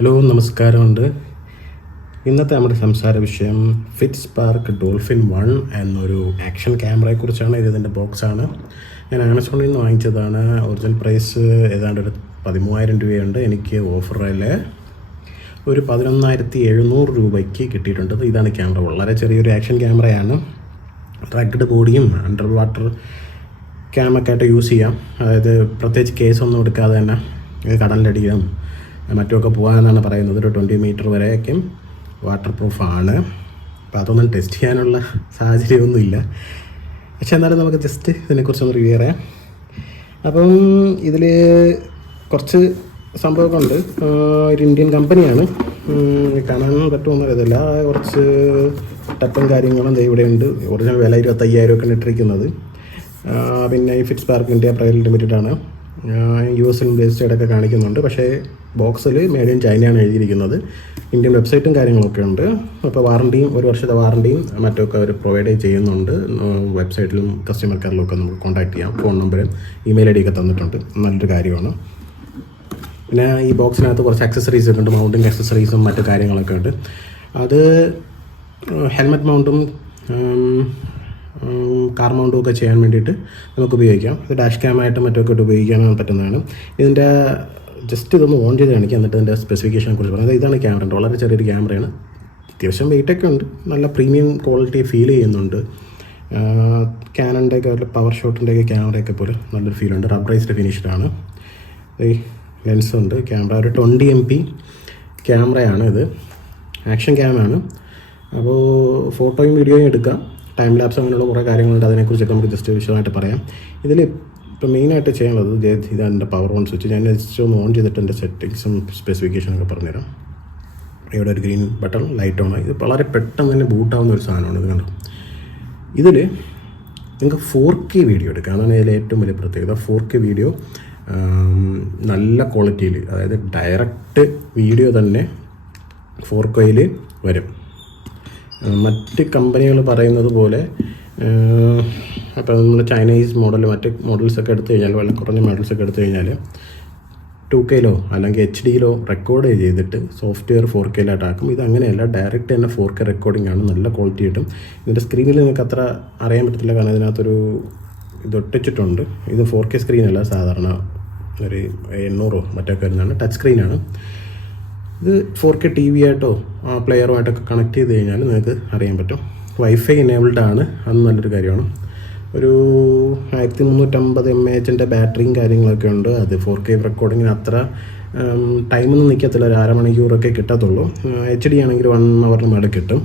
Hello നമസ്കാരമുണ്ട്. ഇന്നത്തെ നമ്മുടെ സംസാര വിഷയം ഫിറ്റ് സ്പാർക്ക് ഡോൾഫിൻ വൺ എന്നൊരു ആക്ഷൻ ക്യാമറയെക്കുറിച്ചാണ് ഇത് ഇതിന്റെ ബോക്സാണ്. ഞാൻ ആമസോണിൽ നിന്ന് വാങ്ങിച്ചതാണ്. ഒറിജിനൽ പ്രൈസ് ഏതാണ്ട് ഒരു പതിമൂവായിരം രൂപയുണ്ട്. എനിക്ക് ഓഫറിൽ ഒരു പതിനൊന്നായിരത്തി എഴുന്നൂറ് രൂപയ്ക്ക് കിട്ടിയിട്ടുണ്ട്. ഇതാണ് ക്യാമറ. വളരെ ചെറിയൊരു ആക്ഷൻ ക്യാമറയാണ്. ട്രാക്ഡ് ബോഡിയും അണ്ടർ വാട്ടർ ക്യാമൊക്കെ ആയിട്ട് യൂസ് ചെയ്യാം. അതായത് പ്രത്യേകിച്ച് കേസൊന്നും എടുക്കാതെ തന്നെ ഇത് കടലിലടിയിലും മറ്റുമൊക്കെ പോകാമെന്നാണ് പറയുന്നത്. ഒരു ട്വന്റി മീറ്റർ വരെയൊക്കെയും വാട്ടർ പ്രൂഫാണ് അപ്പോൾ അതൊന്നും ടെസ്റ്റ് ചെയ്യാനുള്ള സാഹചര്യമൊന്നുമില്ല. പക്ഷെ എന്നാലും നമുക്ക് ജസ്റ്റ് ഇതിനെക്കുറിച്ചൊന്ന് റിവ്യൂ പറയാം അപ്പം ഇതിൽ കുറച്ച് സംഭവമൊക്കെ ഉണ്ട് ഒരു ഇന്ത്യൻ കമ്പനിയാണ് കാണാൻ പറ്റുമെന്ന് അറിയത്തില്ല കുറച്ച് ടപ്പും കാര്യങ്ങളും ദേ ഇവിടെ ഉണ്ട് ഒറിജിനൽ വില ഇരുപത്തയ്യായിരം ഒക്കെ ഇട്ടിരിക്കുന്നത്. പിന്നെ ഈ fits park India private limited ആണ് യു എസിലും ബേസ്ഡ് ഒക്കെ കാണിക്കുന്നുണ്ട്. പക്ഷേ ബോക്സിൽ മേഡ് ഇൻ ചൈനയാണ് എഴുതിയിരിക്കുന്നത്. ഇന്ത്യൻ വെബ്സൈറ്റും കാര്യങ്ങളൊക്കെ ഉണ്ട്. അപ്പോൾ വാറണ്ടിയും ഒരു വർഷത്തെ വാറണ്ടിയും മറ്റൊക്കെ അവർ പ്രൊവൈഡ് ചെയ്യുന്നുണ്ട്. വെബ്സൈറ്റിലും കസ്റ്റമർ കെയറിലും ഒക്കെ നമുക്ക് കോൺടാക്ട് ചെയ്യാം. ഫോൺ നമ്പറും ഇമെയിൽ ഐ ഡി ഒക്കെ തന്നിട്ടുണ്ട്. നല്ലൊരു കാര്യമാണ്. പിന്നെ ഈ ബോക്സിനകത്ത് കുറച്ച് അക്സസറീസ് ഒക്കെ ഉണ്ട്. മൗണ്ടിങ് അക്സസറീസും മറ്റു കാര്യങ്ങളൊക്കെ ഉണ്ട്. അത് ഹെൽമെറ്റ് മൗണ്ടും കാർ മൗണ്ടും ഒക്കെ ചെയ്യാൻ വേണ്ടിയിട്ട് നമുക്ക് ഉപയോഗിക്കാം. ഡാഷ് ക്യാമായിട്ടും മറ്റൊക്കെ ഉപയോഗിക്കാൻ പറ്റുന്നതാണ്. ഇതിന്റെ ജസ്റ്റ് ഇതൊന്ന് ഓൺ ചെയ്ത് കാണിക്കാം എന്നിട്ട് അതിന്റെ സ്പെസിഫിക്കേഷനെ കുറിച്ച് പറയാം അതായത് ഇതാണ് ക്യാമറ വളരെ ചെറിയൊരു ക്യാമറയാണ് അത്യാവശ്യം വെയിറ്റൊക്കെ ഉണ്ട്. നല്ല പ്രീമിയം ക്വാളിറ്റി ഫീൽ ചെയ്യുന്നുണ്ട്. ക്യാനന്റെ ഒക്കെ പവർ ഷോട്ടിന്റെ ഒക്കെ ക്യാമറയൊക്കെ പോലെ നല്ലൊരു ഫീൽ ഉണ്ട്. റബ്ബറൈസ്ഡ് ഫിനിഷ്ഡാണ് ഈ ലെൻസ് ഉണ്ട്. ക്യാമറ ഒരു ട്വന്റി എം പി ക്യാമറയാണ് ഇത്. ആക്ഷൻ ക്യാമറയാണ് അപ്പോൾ ഫോട്ടോയും വീഡിയോയും എടുക്കാം. ടൈം ലാപ്സ് അങ്ങനെയുള്ള കുറേ കാര്യങ്ങളുണ്ട്. അതിനെക്കുറിച്ചൊക്കെ നമുക്ക് ജസ്റ്റ് വിശദമായിട്ട് പറയാം. ഇതിൽ ഇപ്പോൾ മെയിനായിട്ട് ചെയ്യാനുള്ളത് ഇത് ഇതാണ് എന്റെ പവർ ഓൺ സ്വിച്ച് ഞാൻ ജസ്റ്റ് ഒന്ന് ഓൺ ചെയ്തിട്ട് എന്റെ സെറ്റിങ്സും സ്പെസിഫിക്കേഷനൊക്കെ പറഞ്ഞുതരാം. ഇവിടെ ഒരു ഗ്രീൻ ബട്ടൺ ലൈറ്റ് ഓൺ ഇത് വളരെ പെട്ടെന്ന് തന്നെ ബൂട്ടാവുന്ന ഒരു സാധനമാണ് ഇത് ഇതിൽ നിങ്ങൾക്ക് ഫോർ കെ വീഡിയോ എടുക്കാം. അതാണ് ഇതിലെ ഏറ്റവും വലിയ പ്രത്യേകത. ഫോർ കെ വീഡിയോ നല്ല ക്വാളിറ്റിയിൽ അതായത് ഡയറക്റ്റ് വീഡിയോ തന്നെ ഫോർ കെയിൽ വരും. മറ്റ് കമ്പനികൾ പറയുന്നത് പോലെ അപ്പോൾ നമ്മൾ ചൈനീസ് മോഡൽ മറ്റ് മോഡൽസൊക്കെ എടുത്തു കഴിഞ്ഞാൽ വളരെ കുറഞ്ഞ മോഡൽസൊക്കെ എടുത്തു കഴിഞ്ഞാൽ ടു കെയിലോ അല്ലെങ്കിൽ എച്ച് ഡിയിലോ റെക്കോർഡ് ചെയ്തിട്ട് സോഫ്റ്റ്വെയർ ഫോർ കെയിലായിട്ടാക്കും ഇത് അങ്ങനെയല്ല ഡയറക്റ്റ് തന്നെ ഫോർ കെ റെക്കോർഡിംഗ് ആണ്. നല്ല ക്വാളിറ്റി കിട്ടും. ഇതിന്റെ സ്ക്രീനിൽ നിങ്ങൾക്ക് അത്ര അറിയാൻ പറ്റത്തില്ല കാരണം ഇതിനകത്തൊരു ഇത് ഒട്ടിച്ചിട്ടുണ്ട്. ഇത് ഫോർ കെ സ്ക്രീനല്ല സാധാരണ ഒരു എണ്ണൂറോ മറ്റൊക്കെ വരുന്നതാണ്. ടച്ച് സ്ക്രീനാണ്. ഇത് ഫോർ കെ ടി വി ആയിട്ടോ പ്ലെയറുമായിട്ടൊക്കെ കണക്ട് ചെയ്ത് കഴിഞ്ഞാൽ നിങ്ങൾക്ക് അറിയാൻ പറ്റും. വൈഫൈ എനേബിൾഡ് ആണ്. അത് നല്ലൊരു കാര്യമാണ്. ഒരു ആയിരത്തി മുന്നൂറ്റമ്പത് എം എച്ചിന്റെ ബാറ്ററിയും കാര്യങ്ങളൊക്കെ ഉണ്ട്. അത് ഫോർ കെ റെക്കോർഡിങ്ങിന് അത്ര ടൈമൊന്നും നിൽക്കത്തില്ല ഒരു അരമണിക്കൂറൊക്കെ കിട്ടത്തുള്ളൂ. എച്ച് ഡി ആണെങ്കിൽ വൺ അവറിന് മേലെ കിട്ടും.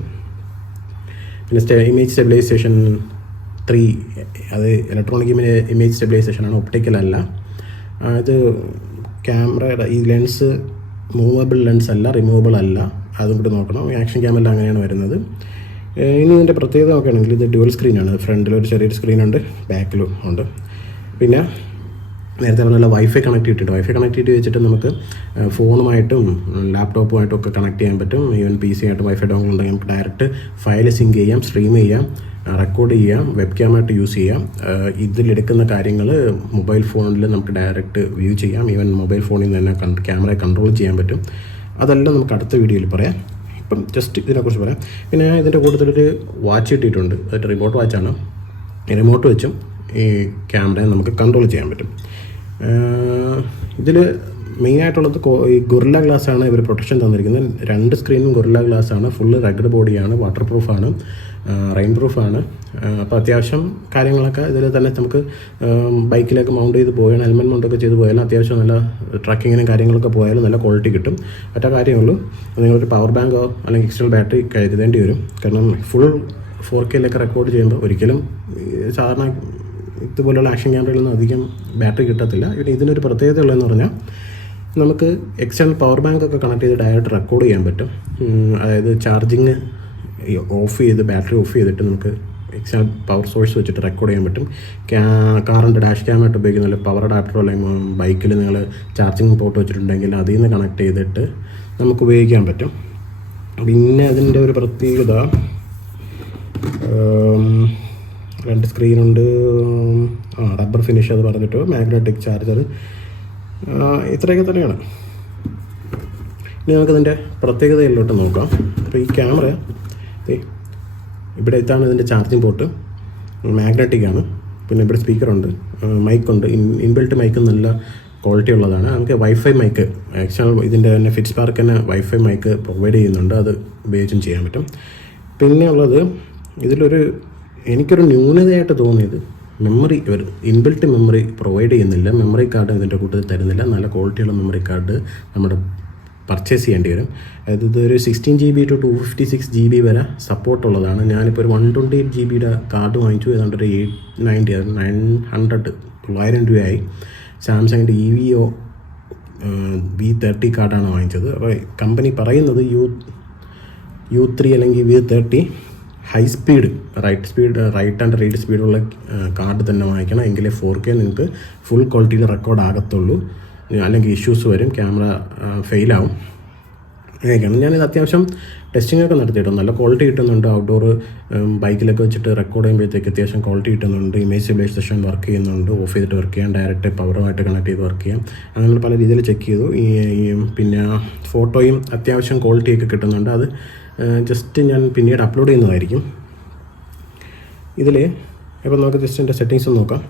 പിന്നെ സ്റ്റെ ഇമേജ് സ്റ്റെബിലൈസേഷൻ ത്രീ അത് ഇലക്ട്രോണിക് ഇമേജ് സ്റ്റെബിലൈസേഷൻ ആണ്. ഒപ്റ്റിക്കൽ അല്ല. ഇത് ക്യാമറയുടെ ഈ ലെൻസ് മൂവബിൾ ലെൻസ് അല്ല റിമൂവബിൾ അല്ല. അതും കൂടി നോക്കണം. ആക്ഷൻ ക്യാമറ അങ്ങനെയാണ് വരുന്നത്. ഇനി ഇതിന്റെ പ്രത്യേകത നോക്കുകയാണെങ്കിൽ ഇത് ഡ്യുവൽ സ്ക്രീനാണ് ഫ്രണ്ടിലൊരു ചെറിയൊരു സ്ക്രീനുണ്ട് ബാക്കിലും ഉണ്ട്. പിന്നെ നേരത്തെ പറഞ്ഞ വൈഫൈ കണക്ട് ചെയ്തിട്ടുണ്ട്. വൈഫൈ കണക്ട് ചെയ്ത് വെച്ചിട്ട് നമുക്ക് ഫോണുമായിട്ടും ലാപ്ടോപ്പുമായിട്ടും ഒക്കെ കണക്ട് ചെയ്യാൻ പറ്റും. ഈവൻ പി സി ആയിട്ട് വൈഫൈ ഡൗൺലോഡ് ഉണ്ടെങ്കിൽ നമുക്ക് ഡയറക്റ്റ് ഫയൽ സിങ്ക് ചെയ്യാം സ്ട്രീം ചെയ്യാം റെക്കോർഡ് ചെയ്യാം വെബ് ക്യാമായിട്ട് യൂസ് ചെയ്യാം. ഇതിലെടുക്കുന്ന കാര്യങ്ങൾ മൊബൈൽ ഫോണിൽ നമുക്ക് ഡയറക്റ്റ് വ്യൂ ചെയ്യാം. ഈവൻ മൊബൈൽ ഫോണിൽ നിന്ന് തന്നെ ക്യാമറയെ കൺട്രോൾ ചെയ്യാൻ പറ്റും. അതെല്ലാം നമുക്ക് അടുത്ത വീഡിയോയിൽ പറയാം. ഇപ്പം ജസ്റ്റ് ഇതിനെക്കുറിച്ച് പറയാം. പിന്നെ ഞാൻ ഇതിന്റെ കൂട്ടത്തിലൊരു വാച്ച് കിട്ടിയിട്ടുണ്ട്. അതൊരു റിമോട്ട് വാച്ചാണ് റിമോട്ട് വെച്ചും ഈ ക്യാമറയെ നമുക്ക് കൺട്രോൾ ചെയ്യാൻ പറ്റും. ഇതിൽ മെയിനായിട്ടുള്ളത് ഈ ഗൊറില്ല ഗ്ലാസ് ആണ് ഇവർ പ്രൊട്ടക്ഷൻ തന്നിരിക്കുന്നത്. രണ്ട് സ്ക്രീനും ഗൊറില്ല ഗ്ലാസ് ആണ്. ഫുള്ള് റഗ്ഡ് ബോഡിയാണ് വാട്ടർ പ്രൂഫാണ് റെയിൻ പ്രൂഫാണ് അപ്പോൾ അത്യാവശ്യം കാര്യങ്ങളൊക്കെ ഇതിൽ തന്നെ നമുക്ക് ബൈക്കിലൊക്കെ മൗണ്ട് ചെയ്ത് പോയാലും ഹെൽമെറ്റ് മൗണ്ടൊക്കെ ചെയ്ത് പോയാലും അത്യാവശ്യം നല്ല ട്രക്കിങ്ങിനും കാര്യങ്ങളൊക്കെ പോയാലും നല്ല ക്വാളിറ്റി കിട്ടും. ഒറ്റ കാര്യമുള്ളൂ നിങ്ങളൊരു പവർ ബാങ്കോ അല്ലെങ്കിൽ എക്സ്റ്റേണൽ ബാറ്ററി കരുതേണ്ടി വരും. കാരണം ഫുൾ ഫോർ കെയിലൊക്കെ റെക്കോർഡ് ചെയ്യുമ്പോൾ ഒരിക്കലും സാധാരണ ഇതുപോലെയുള്ള ആക്ഷൻ ക്യാമറയിലൊന്നും അധികം ബാറ്ററി കിട്ടത്തില്ല. പിന്നെ ഇതിനൊരു പ്രത്യേകത ഉള്ളതെന്ന് പറഞ്ഞാൽ നമുക്ക് എക്സ്റ്റേണൽ പവർ ബാങ്കൊക്കെ കണക്ട് ചെയ്ത് ഡയറക്റ്റ് റെക്കോർഡ് ചെയ്യാൻ പറ്റും. അതായത് ചാർജിങ് ഓഫ് ചെയ്ത് ബാറ്ററി ഓഫ് ചെയ്തിട്ട് നമുക്ക് എക്സ്റ്റേണൽ പവർ സോഴ്സ് വെച്ചിട്ട് റെക്കോർഡ് ചെയ്യാൻ പറ്റും. കാറിന്റെ ഡാഷ് ക്യാമായിട്ട് ഉപയോഗിക്കുന്ന പവർ അഡാപ്റ്റർ അല്ലെങ്കിൽ ബൈക്കിൽ നിങ്ങൾ ചാർജിങ് പോർട്ട് വെച്ചിട്ടുണ്ടെങ്കിൽ അതിൽ നിന്ന് കണക്ട് ചെയ്തിട്ട് നമുക്ക് ഉപയോഗിക്കാൻ പറ്റും. പിന്നെ അതിന്റെ ഒരു പ്രത്യേകത രണ്ട് സ്ക്രീനുണ്ട് ആ റബ്ബർ ഫിനിഷ് അത് പറഞ്ഞിട്ട് മാഗ്നറ്റിക് ചാർജർ ഇത്രയൊക്കെ തന്നെയാണ്. ഇനി നമുക്കിതിന്റെ പ്രത്യേകതയിലോട്ട് നോക്കാം. അപ്പോൾ ഈ ക്യാമറ ഇവിടെ ഇതാണ് ഇതിന്റെ ചാർജിങ് പോർട്ട് മാഗ്നറ്റിക് ആണ്. പിന്നെ ഇവിടെ സ്പീക്കറുണ്ട് മൈക്കുണ്ട് ഇൻ ഇൻബിൽട്ട് മൈക്ക് നല്ല ക്വാളിറ്റി ഉള്ളതാണ്. നമുക്ക് വൈഫൈ മൈക്ക് ആക്ച്വൽ ഇതിന്റെ തന്നെ ഫിറ്റ്സ് പാർക്ക് തന്നെ വൈഫൈ മൈക്ക് പ്രൊവൈഡ് ചെയ്യുന്നുണ്ട്. അത് ഉപയോഗിച്ചും ചെയ്യാൻ പറ്റും. പിന്നെ ഉള്ളത് ഇതിലൊരു എനിക്കൊരു ന്യൂനതയായിട്ട് തോന്നിയത് മെമ്മറി ഒരു ഇൻബിൽട്ട് മെമ്മറി പ്രൊവൈഡ് ചെയ്യുന്നില്ല. മെമ്മറി കാർഡ് ഇതിന്റെ കൂട്ടത്തിൽ തരുന്നില്ല. നല്ല ക്വാളിറ്റിയുള്ള മെമ്മറി കാർഡ് നമ്മുടെ പർച്ചേസ് ചെയ്യേണ്ടി വരും. അതായത് ഇതൊരു sixteen G B to two fifty six G B വരെ സപ്പോർട്ട് ഉള്ളതാണ്. ഞാനിപ്പോൾ ഒരു വൺ ട്വന്റി എയ്റ്റ് ജി ബിയുടെ കാർഡ് വാങ്ങിച്ചു. ഏതാണ്ട് ഒരു എയ്റ്റ് നയന്റി നയൻ ഹൺഡ്രഡ് തൊള്ളായിരം രൂപയായി. സാംസങ്ങിന്റെ E V O V thirty കാർഡാണ് വാങ്ങിച്ചത്. അപ്പോൾ കമ്പനി പറയുന്നത് യു യു ത്രീ അല്ലെങ്കിൽ V thirty high speed write speed write and read സ്പീഡുള്ള card തന്നെ വാങ്ങിക്കണം. എങ്കിലേ ഫോർ കെ നിങ്ങൾക്ക് ഫുൾ ക്വാളിറ്റിയിൽ റെക്കോർഡ് ആകത്തുള്ളൂ. അല്ലെങ്കിൽ ഇഷ്യൂസ് വരും ക്യാമറ ഫെയിലാവും അങ്ങനെയൊക്കെയാണ് ഞാനിത് അത്യാവശ്യം ടെസ്റ്റിംഗ് ഒക്കെ നടത്തിയിട്ടുണ്ട്. നല്ല ക്വാളിറ്റി കിട്ടുന്നുണ്ട്. ഔട്ട്ഡോർ ബൈക്കിലൊക്കെ വെച്ചിട്ട് റെക്കോർഡ് ചെയ്യുമ്പോഴത്തേക്ക് അത്യാവശ്യം ക്വാളിറ്റി കിട്ടുന്നുണ്ട്. ഇമേജ് സ്റ്റെബിലൈസേഷൻ വർക്ക് ചെയ്യുന്നുണ്ട്. ഓഫ് ചെയ്തിട്ട് വർക്ക് ചെയ്യാം. ഡയറക്റ്റ് പവറുമായിട്ട് കണക്ട് ചെയ്ത് വർക്ക് ചെയ്യാം. അങ്ങനെ പല രീതിയിൽ ചെക്ക് ചെയ്തു. പിന്നെ ഫോട്ടോയും അത്യാവശ്യം ക്വാളിറ്റിയൊക്കെ കിട്ടുന്നുണ്ട്. അത് ജസ്റ്റ് ഞാൻ പിന്നീട് അപ്ലോഡ് ചെയ്യുന്നതായിരിക്കും. ഇതിൽ ഇപ്പോൾ നമുക്ക് ജസ്റ്റ് എന്റെ സെറ്റിങ്സ് നോക്കാം.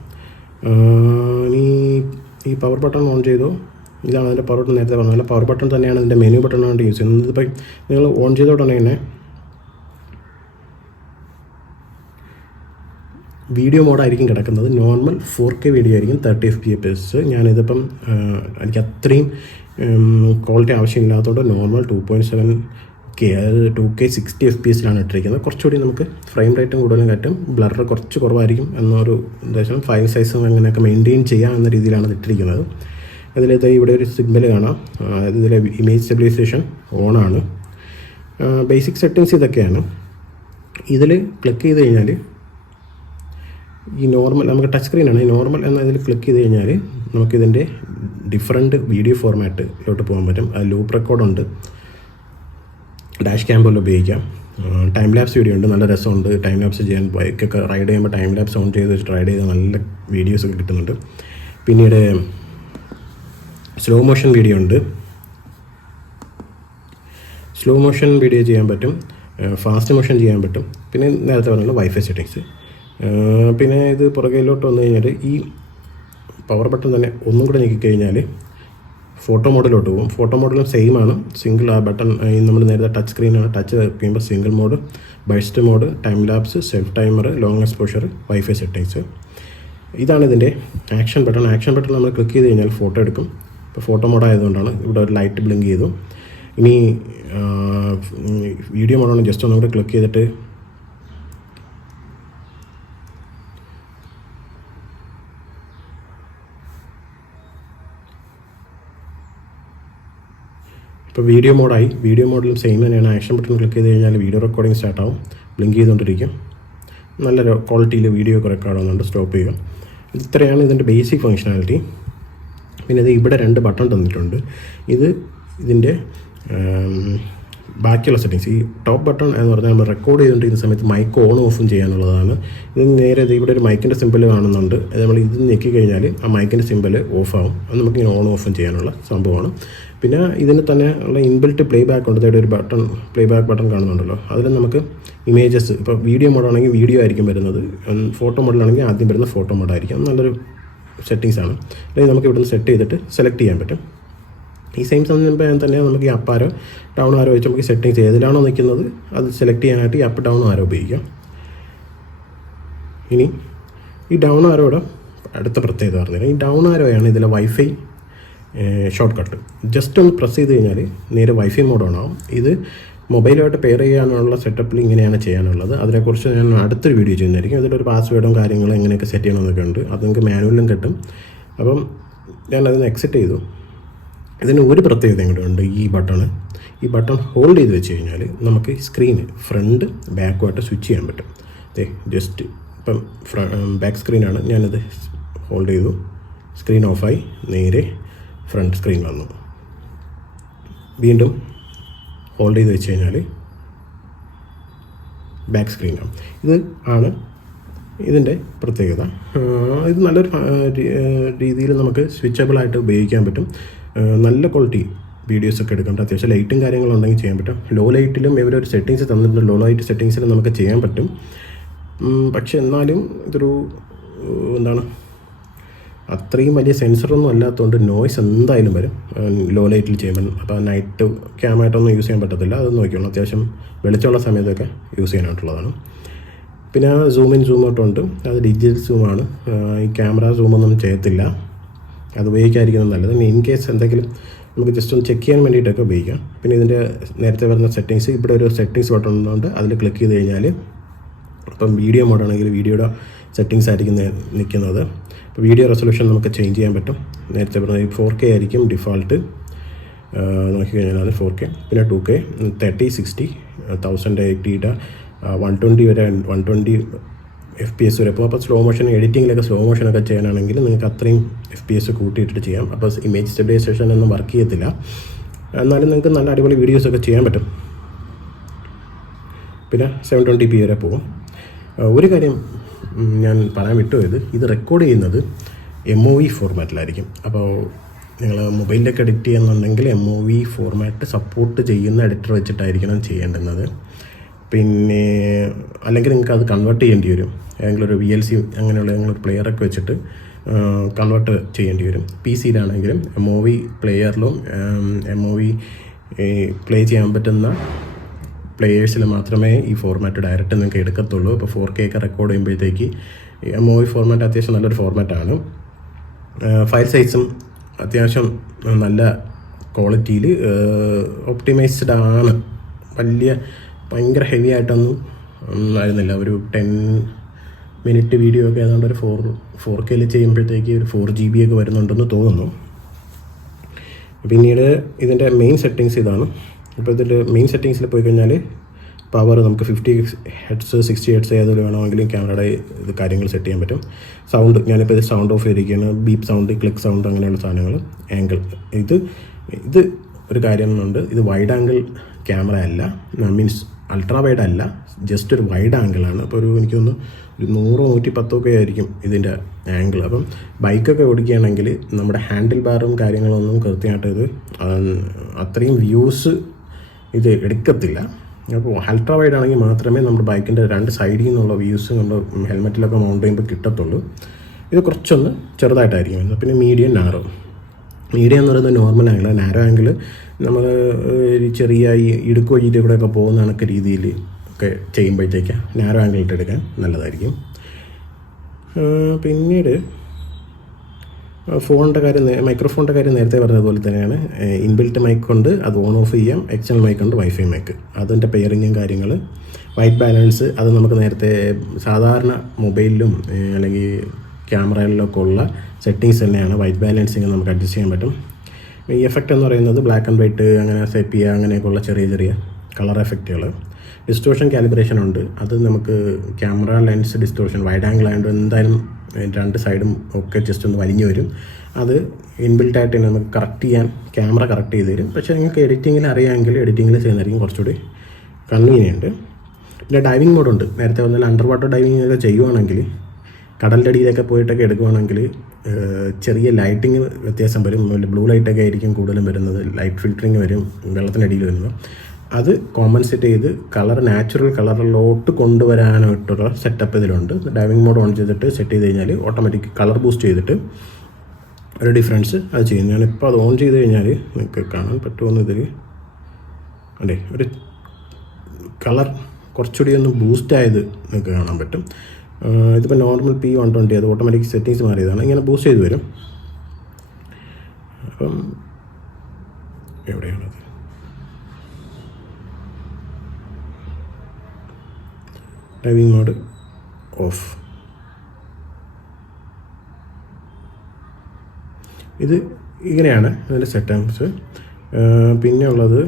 ഇനി ഈ പവർ ബട്ടൺ ഓൺ ചെയ്തു. ഇതാണ് അതിന്റെ പവർ ബട്ടൺ നേരത്തെ പറഞ്ഞ പവർ ബട്ടൺ തന്നെയാണ് അതിന്റെ മെനു ബട്ടൺ കൊണ്ട് യൂസ് ചെയ്യുന്നത്. ഇതിപ്പോൾ നിങ്ങൾ ഓൺ ചെയ്ത ഉടനെ തന്നെ വീഡിയോ മോഡായിരിക്കും കിടക്കുന്നത്. നോർമൽ ഫോർ കെ വീഡിയോ ആയിരിക്കും തേർട്ടി എഫ് പി എസ് ഞാനിതിപ്പം എനിക്ക് അത്രയും quality ആവശ്യമില്ലാത്തതുകൊണ്ട് normal two point seven K two K sixty F P എസിലാണ് ഇട്ടിരിക്കുന്നത്. കുറച്ചുകൂടി നമുക്ക് ഫ്രെയിം റേറ്റും കൂടുതലും കാറ്റും ബ്ലർ കുറച്ച് കുറവായിരിക്കും എന്നൊരു ഉദ്ദേശം. ഫൈവ് സൈസും അങ്ങനെയൊക്കെ മെയിന്റെയിൻ ചെയ്യാം എന്ന രീതിയിലാണ് ഇട്ടിരിക്കുന്നത്. അതിലത്തെ ഇവിടെ ഒരു സിഗ്നൽ കാണാം. ഇതിലെ ഇമേജ് സ്റ്റെബിലൈസേഷൻ ഓണാണ് ബേസിക് സെറ്റിങ്സ് ഇതൊക്കെയാണ്. ഇതിൽ ക്ലിക്ക് ചെയ്ത് കഴിഞ്ഞാൽ ഈ നോർമൽ നമുക്ക് ടച്ച് സ്ക്രീനാണ് ഈ നോർമൽ എന്നതിൽ ക്ലിക്ക് ചെയ്ത് കഴിഞ്ഞാൽ നമുക്കിതിന്റെ ഡിഫറെന്റ് വീഡിയോ ഫോർമാറ്റിലോട്ട് പോകാൻ പറ്റും. അത് ലൂപ്പ് റെക്കോർഡുണ്ട് ഡാഷ് ക്യാം പോലെ ഉപയോഗിക്കാം. ടൈം ലാപ്സ് വീഡിയോ ഉണ്ട് നല്ല രസമുണ്ട്. ടൈം ലാപ്സ് ചെയ്യാൻ ബൈക്കൊക്കെ റൈഡ് ചെയ്യുമ്പോൾ ടൈം ലാപ്സ് ഓൺ ചെയ്ത് റൈഡ് ചെയ്ത് നല്ല വീഡിയോസൊക്കെ കിട്ടുന്നുണ്ട്. പിന്നീട് സ്ലോ മോഷൻ വീഡിയോ ഉണ്ട്. സ്ലോ മോഷൻ വീഡിയോ ചെയ്യാൻ പറ്റും ഫാസ്റ്റ് മോഷൻ ചെയ്യാൻ പറ്റും. പിന്നെ നേരത്തെ പറഞ്ഞ വൈഫൈ സെറ്റിങ്സ് പിന്നെ ഇത് പുറകിലോട്ട് വന്നു കഴിഞ്ഞാൽ ഈ പവർ ബട്ടൺ തന്നെ ഒന്നും കൂടെ ഞെക്കിക്കഴിഞ്ഞാൽ ഫോട്ടോ മോഡിലോട്ട് പോകും. ഫോട്ടോ മോഡലും സെയിം ആണ് സിംഗിൾ ആ ബട്ടൺ നമ്മൾ നേരത്തെ ടച്ച് സ്ക്രീനാണ് ടച്ച് ചെയ്യുമ്പോൾ single mode burst mode time lapse self timer long exposure wifi settings ഇതാണ് ഇതിന്റെ ആക്ഷൻ ബട്ടൺ ആക്ഷൻ ബട്ടൺ നമ്മൾ ക്ലിക്ക് ചെയ്ത് കഴിഞ്ഞാൽ ഫോട്ടോ എടുക്കും. ഇപ്പോൾ ഫോട്ടോ മോഡ് ആയതുകൊണ്ടാണ് ഇവിടെ ഒരു ലൈറ്റ് ബ്ലിങ്ക് ചെയ്തു. ഇനി വീഡിയോ മോഡാണ് ജസ്റ്റ് ഒന്നുകൂടെ ക്ലിക്ക് ചെയ്തിട്ട് ഇപ്പോൾ വീഡിയോ മോഡായി വീഡിയോ മോഡിലും സെയിം തന്നെയാണ്. ആക്ഷൻ ബട്ടൺ ക്ലിക്ക് ചെയ്ത് കഴിഞ്ഞാൽ വീഡിയോ റെക്കോർഡിംഗ് സ്റ്റാർട്ട് ആവും. ബ്ലിങ്ക് ചെയ്തുകൊണ്ടിരിക്കും. നല്ലൊരു ക്വാളിറ്റിയിൽ വീഡിയോ ഒക്കെ റെക്കോർഡ് ആവുന്നുണ്ട്. സ്റ്റോപ്പ് ചെയ്യുക ഇത്രയാണ് ഇതിന്റെ ബേസിക് ഫങ്ഷനാലിറ്റി പിന്നെ ഇത് ഇവിടെ രണ്ട് ബട്ടൺ തന്നിട്ടുണ്ട്. ഇത് ഇതിന്റെ ബാക്കിയുള്ള സെറ്റിങ്സ് ഈ ടോപ്പ് ബട്ടൺ എന്ന് പറഞ്ഞാൽ നമ്മൾ റെക്കോർഡ് ചെയ്തുകൊണ്ടിരിക്കുന്ന സമയത്ത് മൈക്ക് ഓൺ ഓഫും ചെയ്യാനുള്ളതാണ്. ഇത് നേരെ ഇവിടെ ഒരു മൈക്കിന്റെ സിമ്പിൾ കാണുന്നുണ്ട്. നമ്മൾ ഇത് ഞെക്കി കഴിഞ്ഞാൽ ആ മൈക്കിന്റെ സിമ്പിൾ ഓഫാവും അത് നമുക്ക് ഇങ്ങനെ ഓൺ ഓഫും ചെയ്യാനുള്ള സംഭവമാണ്. പിന്നെ ഇതിന് തന്നെ ഉള്ള ഇൻബിൽറ്റ് പ്ലേ ബാക്ക് ഉണ്ട്. ഇവിടെ ഒരു ബട്ടൺ പ്ലേ ബാക്ക് ബട്ടൺ കാണുന്നുണ്ടല്ലോ. അതിൽ നമുക്ക് ഇമേജസ് ഇപ്പോൾ വീഡിയോ മോഡാണെങ്കിൽ വീഡിയോ ആയിരിക്കും വരുന്നത്. ഫോട്ടോ മോഡലാണെങ്കിൽ ആദ്യം വരുന്ന ഫോട്ടോ മോഡായിരിക്കും നല്ലൊരു സെറ്റിങ്സ് ആണ്. അല്ലെങ്കിൽ നമുക്ക് ഇവിടുന്ന് സെറ്റ് ചെയ്തിട്ട് സെലക്ട് ചെയ്യാൻ പറ്റും. ഈ സെയിം സമയം തന്നെ നമുക്ക് ഈ അപ്പാരോ ഡൗൺ ആരോ വെച്ച് നമുക്ക് സെറ്റിങ്സ് ഏതിലാണോ നിൽക്കുന്നത് അത് സെലക്ട് ചെയ്യാനായിട്ട് ഈ അപ്പ് ഡൗൺ ആരോ ഉപയോഗിക്കാം. ഇനി ഈ ഡൗൺ ആരോയുടെ അടുത്ത പ്രത്യേകത പറഞ്ഞുതരാം. ഈ ഡൗൺ ആരോയാണ് ഇതിലെ വൈഫൈ ഷോർട്ട് കട്ട് ജസ്റ്റ് ഒന്ന് പ്രസ് ചെയ്ത് കഴിഞ്ഞാൽ നേരെ വൈഫൈ മോഡ് ഓൺ ആവും. ഇത് മൊബൈലുമായിട്ട് പെയർ ചെയ്യാനുള്ള സെറ്റപ്പിൽ ഇങ്ങനെയാണ് ചെയ്യാനുള്ളത്. അതിനെക്കുറിച്ച് ഞാൻ അടുത്തൊരു വീഡിയോ ചെയ്യുന്നതായിരിക്കും. അതിലൊരു പാസ്വേഡും കാര്യങ്ങളും എങ്ങനെയൊക്കെ സെറ്റ് ചെയ്യണമെന്നൊക്കെ ഉണ്ട്. അത് നിങ്ങൾക്ക് മാനുവലും കിട്ടും. അപ്പം ഞാൻ അതിന് എക്സിറ്റ് ചെയ്തു. ഇതിന് ഒരു പ്രത്യേകതയും കൂടെ ഉണ്ട് ഈ ബട്ടണ് ഈ ബട്ടൺ ഹോൾഡ് ചെയ്ത് വെച്ച് കഴിഞ്ഞാൽ നമുക്ക് സ്ക്രീന് ഫ്രണ്ട് ബാക്കുമായിട്ട് സ്വിച്ച് ചെയ്യാൻ പറ്റും. അതെ ജസ്റ്റ് ഇപ്പം ഫ്ര ബാക്ക് സ്ക്രീനാണ് ഞാനത് ഹോൾഡ് ചെയ്തു. സ്ക്രീൻ ഓഫായി നേരെ ഫ്രണ്ട് സ്ക്രീൻ വന്നു. വീണ്ടും ഹോൾഡ് ചെയ്ത് വെച്ച് കഴിഞ്ഞാൽ ബാക്ക് സ്ക്രീൻ സ്ക്രീനാണ് ഇത് ആണ് ഇതിന്റെ പ്രത്യേകത. ഇത് നല്ലൊരു രീതിയിൽ നമുക്ക് സ്വിച്ചബിളായിട്ട് ഉപയോഗിക്കാൻ പറ്റും. നല്ല ക്വാളിറ്റി വീഡിയോസ് ഒക്കെ എടുക്കേണ്ട അത്യാവശ്യം ലൈറ്റും കാര്യങ്ങളും ഉണ്ടെങ്കിൽ ചെയ്യാൻ പറ്റും. ലോ ലൈറ്റിലും ഇവരൊരു സെറ്റിങ്സ് തന്നിട്ടുണ്ട്. ലോ ലൈറ്റ് സെറ്റിങ്സിലും നമുക്ക് ചെയ്യാൻ പറ്റും. പക്ഷെ എന്നാലും ഇതൊരു എന്താണ് അത്രയും വലിയ സെൻസറൊന്നും അല്ലാത്തതുകൊണ്ട് നോയ്സ് എന്തായാലും വരും. ലോ ലൈറ്റിൽ ചെയ്യുമ്പോൾ അപ്പോൾ നൈറ്റ് ക്യാമായിട്ടൊന്നും യൂസ് ചെയ്യാൻ പറ്റത്തില്ല. അത് നോക്കിയോളൂ അത്യാവശ്യം വെളിച്ചമുള്ള സമയത്തൊക്കെ യൂസ് ചെയ്യാനായിട്ടുള്ളതാണ്. പിന്നെ സൂം ഇൻ സൂം ഔട്ട് ഉണ്ട്. അത് ഡിജിറ്റൽ സൂമാണ് ഈ ക്യാമറ സൂമൊന്നും ചെയ്യത്തില്ല. അത് ഉപയോഗിക്കാതിരിക്കുന്നത് നല്ലത്. ഇൻ കേസ് എന്തെങ്കിലും നമുക്ക് ജസ്റ്റ് ഒന്ന് ചെക്ക് ചെയ്യാൻ വേണ്ടിയിട്ടൊക്കെ ഉപയോഗിക്കാം. പിന്നെ ഇതിന്റെ നേരത്തെ വരുന്ന സെറ്റിങ്സ് ഇവിടെ ഒരു സെറ്റിങ്സ് ബട്ടൺ ഉള്ളതുകൊണ്ട് അതിൽ ക്ലിക്ക് ചെയ്ത് കഴിഞ്ഞാൽ ഇപ്പം വീഡിയോ മോഡാണെങ്കിൽ വീഡിയോയുടെ സെറ്റിങ്സ് ആയിരിക്കും നിൽക്കുന്നത് ഇപ്പോൾ വീഡിയോ റെസൊല്യൂഷൻ നമുക്ക് ചേഞ്ച് ചെയ്യാൻ പറ്റും. നേരത്തെ പറഞ്ഞ ഫോർ കെ ആയിരിക്കും ഡിഫോൾട്ട് നോക്കിക്കഴിഞ്ഞാൽ ഫോർ കെ പിന്നെ two K thirty sixty thousand എയ്റ്റിയുടെ one twenty വരെ one twenty F P S വരെ. അപ്പോൾ അപ്പോൾ സ്ലോ മോഷൻ എഡിറ്റിങ്ങിലൊക്കെ സ്ലോ മോഷനൊക്കെ ചെയ്യാനാണെങ്കിൽ നിങ്ങൾക്ക് അത്രയും എഫ് പി എസ് കൂട്ടിയിട്ടിട്ട് ചെയ്യാം. അപ്പോൾ ഇമേജ് സ്റ്റെബിലൈസേഷൻ ഒന്നും വർക്ക് ചെയ്യത്തില്ല. എന്നാലും നിങ്ങൾക്ക് നല്ല അടിപൊളി വീഡിയോസൊക്കെ ചെയ്യാൻ പറ്റും. പിന്നെ സെവൻ ട്വന്റി പി വരെ പോകും. ഒരു കാര്യം ഞാൻ പറയാൻ വിട്ടുപോയത് ഇത്. റെക്കോർഡ് ചെയ്യുന്നത് എം ഒ വി ഫോർമാറ്റിലായിരിക്കും അപ്പോൾ നിങ്ങൾ മൊബൈലിലേക്ക് എഡിറ്റ് ചെയ്യുന്നുണ്ടെങ്കിൽ M O V format support ചെയ്യുന്ന എഡിറ്റർ വെച്ചിട്ടായിരിക്കണം ചെയ്യേണ്ടുന്നത്. പിന്നെ അല്ലെങ്കിൽ നിങ്ങൾക്ക് അത് കൺവേർട്ട് ചെയ്യേണ്ടി വരും. ഏതെങ്കിലും ഒരു വി എൽ സി അങ്ങനെയുള്ള ഏതെങ്കിലും പ്ലെയറൊക്കെ വെച്ചിട്ട് കൺവേർട്ട് ചെയ്യേണ്ടി വരും. പി സിയിലാണെങ്കിലും എം ഒ വി പ്ലെയറിലും എം ഒ വി പ്ലേ ചെയ്യാൻ പറ്റുന്ന പ്ലേയേഴ്സിൽ മാത്രമേ ഈ ഫോർമാറ്റ് ഡയറക്റ്റ് നിങ്ങൾക്ക് എടുക്കത്തുള്ളൂ. ഇപ്പോൾ ഫോർ കെ ഒക്കെ റെക്കോർഡ് ചെയ്യുമ്പോഴത്തേക്ക് മൂവി ഫോർമാറ്റ് അത്യാവശ്യം നല്ലൊരു ഫോർമാറ്റാണ് ഫയൽ സൈസും അത്യാവശ്യം നല്ല ക്വാളിറ്റിയിൽ ഒപ്റ്റിമൈസ്ഡ് ആണ്. വലിയ ഭയങ്കര ഹെവി ആയിട്ടൊന്നും ആയിരുന്നില്ല. ഒരു ടെൻ മിനിറ്റ് വീഡിയോ ഒക്കെ ഏതാണ്ട് ഒരു ഫോർ ഫോർ കെയിൽ ചെയ്യുമ്പോഴത്തേക്ക് ഒരു ഫോർ ജി ബി ഒക്കെ വരുന്നുണ്ടെന്ന് തോന്നുന്നു. പിന്നീട് ഇതിന്റെ മെയിൻ സെറ്റിങ്സ് ഇതാണ്. ഇപ്പോൾ ഇതിൽ മെയിൻ സെറ്റിങ്സിൽ പോയി കഴിഞ്ഞാൽ പവർ നമുക്ക് ഫിഫ്റ്റി ഹെഡ്സ് സിക്സ്റ്റി ഹെഡ്സ് ഏതൊരു വേണമെങ്കിലും ക്യാമറയുടെ ഇത് കാര്യങ്ങൾ സെറ്റ് ചെയ്യാൻ പറ്റും. സൗണ്ട് ഞാനിപ്പോൾ ഇത് സൗണ്ട് ഓഫ് ചെയ്തിരിക്കുകയാണ്. ബീപ്പ് സൗണ്ട് ക്ലിക്ക് സൗണ്ട് അങ്ങനെയുള്ള സാധനങ്ങൾ ആംഗിൾ ഇത് ഇത് ഒരു കാര്യമുണ്ട് ഇത് വൈഡ് ആംഗിൾ ക്യാമറ അല്ല. മീൻസ് അൾട്രാ വൈഡ് അല്ല. ജസ്റ്റ് ഒരു വൈഡ് ആംഗിളാണ് അപ്പോൾ ഒരു എനിക്ക് തോന്നുന്നു ഒരു നൂറോ നൂറ്റി പത്തോ ഒക്കെ ആയിരിക്കും ഇതിന്റെ ആംഗിൾ അപ്പം ബൈക്കൊക്കെ ഓടിക്കുകയാണെങ്കിൽ നമ്മുടെ ഹാൻഡിൽ ബാറും കാര്യങ്ങളൊന്നും കൃത്യമായിട്ട് ഇത് അത്രയും വ്യൂസ് ഇത് എടുക്കത്തില്ല. അപ്പോൾ അൾട്രാ വൈഡ് ആണെങ്കിൽ മാത്രമേ നമ്മുടെ ബൈക്കിന്റെ രണ്ട് സൈഡിൽ നിന്നുള്ള വ്യൂസ് നമ്മുടെ ഹെൽമെറ്റിലൊക്കെ മൗണ്ട് ചെയ്യുമ്പോൾ കിട്ടത്തുള്ളൂ. ഇത് കുറച്ചൊന്ന് ചെറുതായിട്ടായിരിക്കും പിന്നെ മീഡിയം നാറോ മീഡിയം എന്ന് പറയുന്നത് നോർമൽ ആംഗിൾ നാരോ ആംഗിൾ നമ്മൾ ചെറിയ ഈ ഇടുക്ക് വഴിയിൽ കൂടെയൊക്കെ പോകുന്ന കണക്ക് രീതിയിൽ ഒക്കെ ചെയ്യുമ്പോഴത്തേക്ക് നാരോ ആംഗിൾ ഇട്ടെടുക്കാൻ നല്ലതായിരിക്കും. പിന്നീട് ഫോണിന്റെ കാര്യം മൈക്രോഫോണിന്റെ കാര്യം നേരത്തെ പറഞ്ഞതുപോലെ തന്നെയാണ്. ഇൻബിൽറ്റ് മൈക്ക് ഉണ്ട് അത് ഓൺ ഓഫ് ചെയ്യാം. എക്സ്റ്റേണൽ മൈക്ക് ഉണ്ട് വൈഫൈ മൈക്ക് അതിന്റെ പെയറിങ്ങും കാര്യങ്ങൾ വൈറ്റ് ബാലൻസ് അത് നമുക്ക് നേരത്തെ സാധാരണ മൊബൈലിലും അല്ലെങ്കിൽ ക്യാമറയിലൊക്കെ ഉള്ള സെറ്റിങ്സ് തന്നെയാണ്. വൈറ്റ് ബാലൻസിങ് നമുക്ക് അഡ്ജസ്റ്റ് ചെയ്യാൻ പറ്റും. ഈ എഫക്റ്റ് എന്ന് പറയുന്നത് ബ്ലാക്ക് ആൻഡ് വൈറ്റ് അങ്ങനെ സെപ്പിയ അങ്ങനെയൊക്കെയുള്ള ചെറിയ ചെറിയ കളർ എഫക്റ്റുകൾ ഡിസ്റ്റോഷൻ കാലിബ്രേഷൻ ഉണ്ട്. അത് നമുക്ക് camera lens distortion wide angle ആയതുകൊണ്ട് എന്തായാലും രണ്ട് സൈഡും ഒക്കെ ജസ്റ്റ് ഒന്ന് വലിഞ്ഞു വരും. അത് ഇൻബിൽറ്റ് ആയിട്ട് തന്നെ നമുക്ക് കറക്റ്റ് ചെയ്യാൻ ക്യാമറ കറക്റ്റ് ചെയ്ത് തരും. പക്ഷേ നിങ്ങൾക്ക് എഡിറ്റിങ്ങിൽ അറിയാമെങ്കിൽ എഡിറ്റിങ്ങിൽ ചെയ്യുന്നതായിരിക്കും കുറച്ചുകൂടി കൺവീനിയന്റ് പിന്നെ ഡൈവിങ് മോഡുണ്ട് നേരത്തെ വന്നാൽ അണ്ടർ വാട്ടർ ഡൈവിംഗ് ഒക്കെ ചെയ്യുവാണെങ്കിൽ കടലിന്റെ അടിയിലൊക്കെ പോയിട്ടൊക്കെ എടുക്കുവാണെങ്കിൽ ചെറിയ ലൈറ്റിങ് വ്യത്യാസം വരും. ബ്ലൂ ലൈറ്റൊക്കെ ആയിരിക്കും കൂടുതലും വരുന്നത്. ലൈറ്റ് ഫിൽറ്ററിങ് വരും. വെള്ളത്തിന്റെ അടിയിൽ വരുന്നത്. അത് കോമ്പൻസേറ്റ് ചെയ്ത് കളർ നാച്ചുറൽ കളറിലോട്ട് കൊണ്ടുവരാനായിട്ടുള്ള സെറ്റപ്പ് ഇതിലുണ്ട്. ഡൈവിംഗ് മോഡ് ഓൺ ചെയ്തിട്ട് സെറ്റ് ചെയ്ത് കഴിഞ്ഞാൽ ഓട്ടോമാറ്റിക് കളർ ബൂസ്റ്റ് ചെയ്തിട്ട് ഒരു ഡിഫറൻസ് അത് ചെയ്യും. ഞാനിപ്പോൾ അത് ഓൺ ചെയ്ത് കഴിഞ്ഞാൽ നിങ്ങൾക്ക് കാണാൻ പറ്റുമെന്ന് ഇതിൽ അതെ ഒരു കളർ കുറച്ചുകൂടി ഒന്ന് ബൂസ്റ്റ് ആയത് നിങ്ങൾക്ക് കാണാൻ പറ്റും. ഇതിപ്പോൾ നോർമൽ പി വൺ ട്വന്റി അത് ഓട്ടോമാറ്റിക് സെറ്റിങ്സ് മാറിയതാണ്. ഇങ്ങനെ ബൂസ്റ്റ് ചെയ്ത് വരും. അപ്പം എവിടെയാണത്? Diving mode off. ഇത് ഇങ്ങനെയാണ് അതിന്റെ സെറ്റപ്സ് പിന്നെ ഉള്ളത്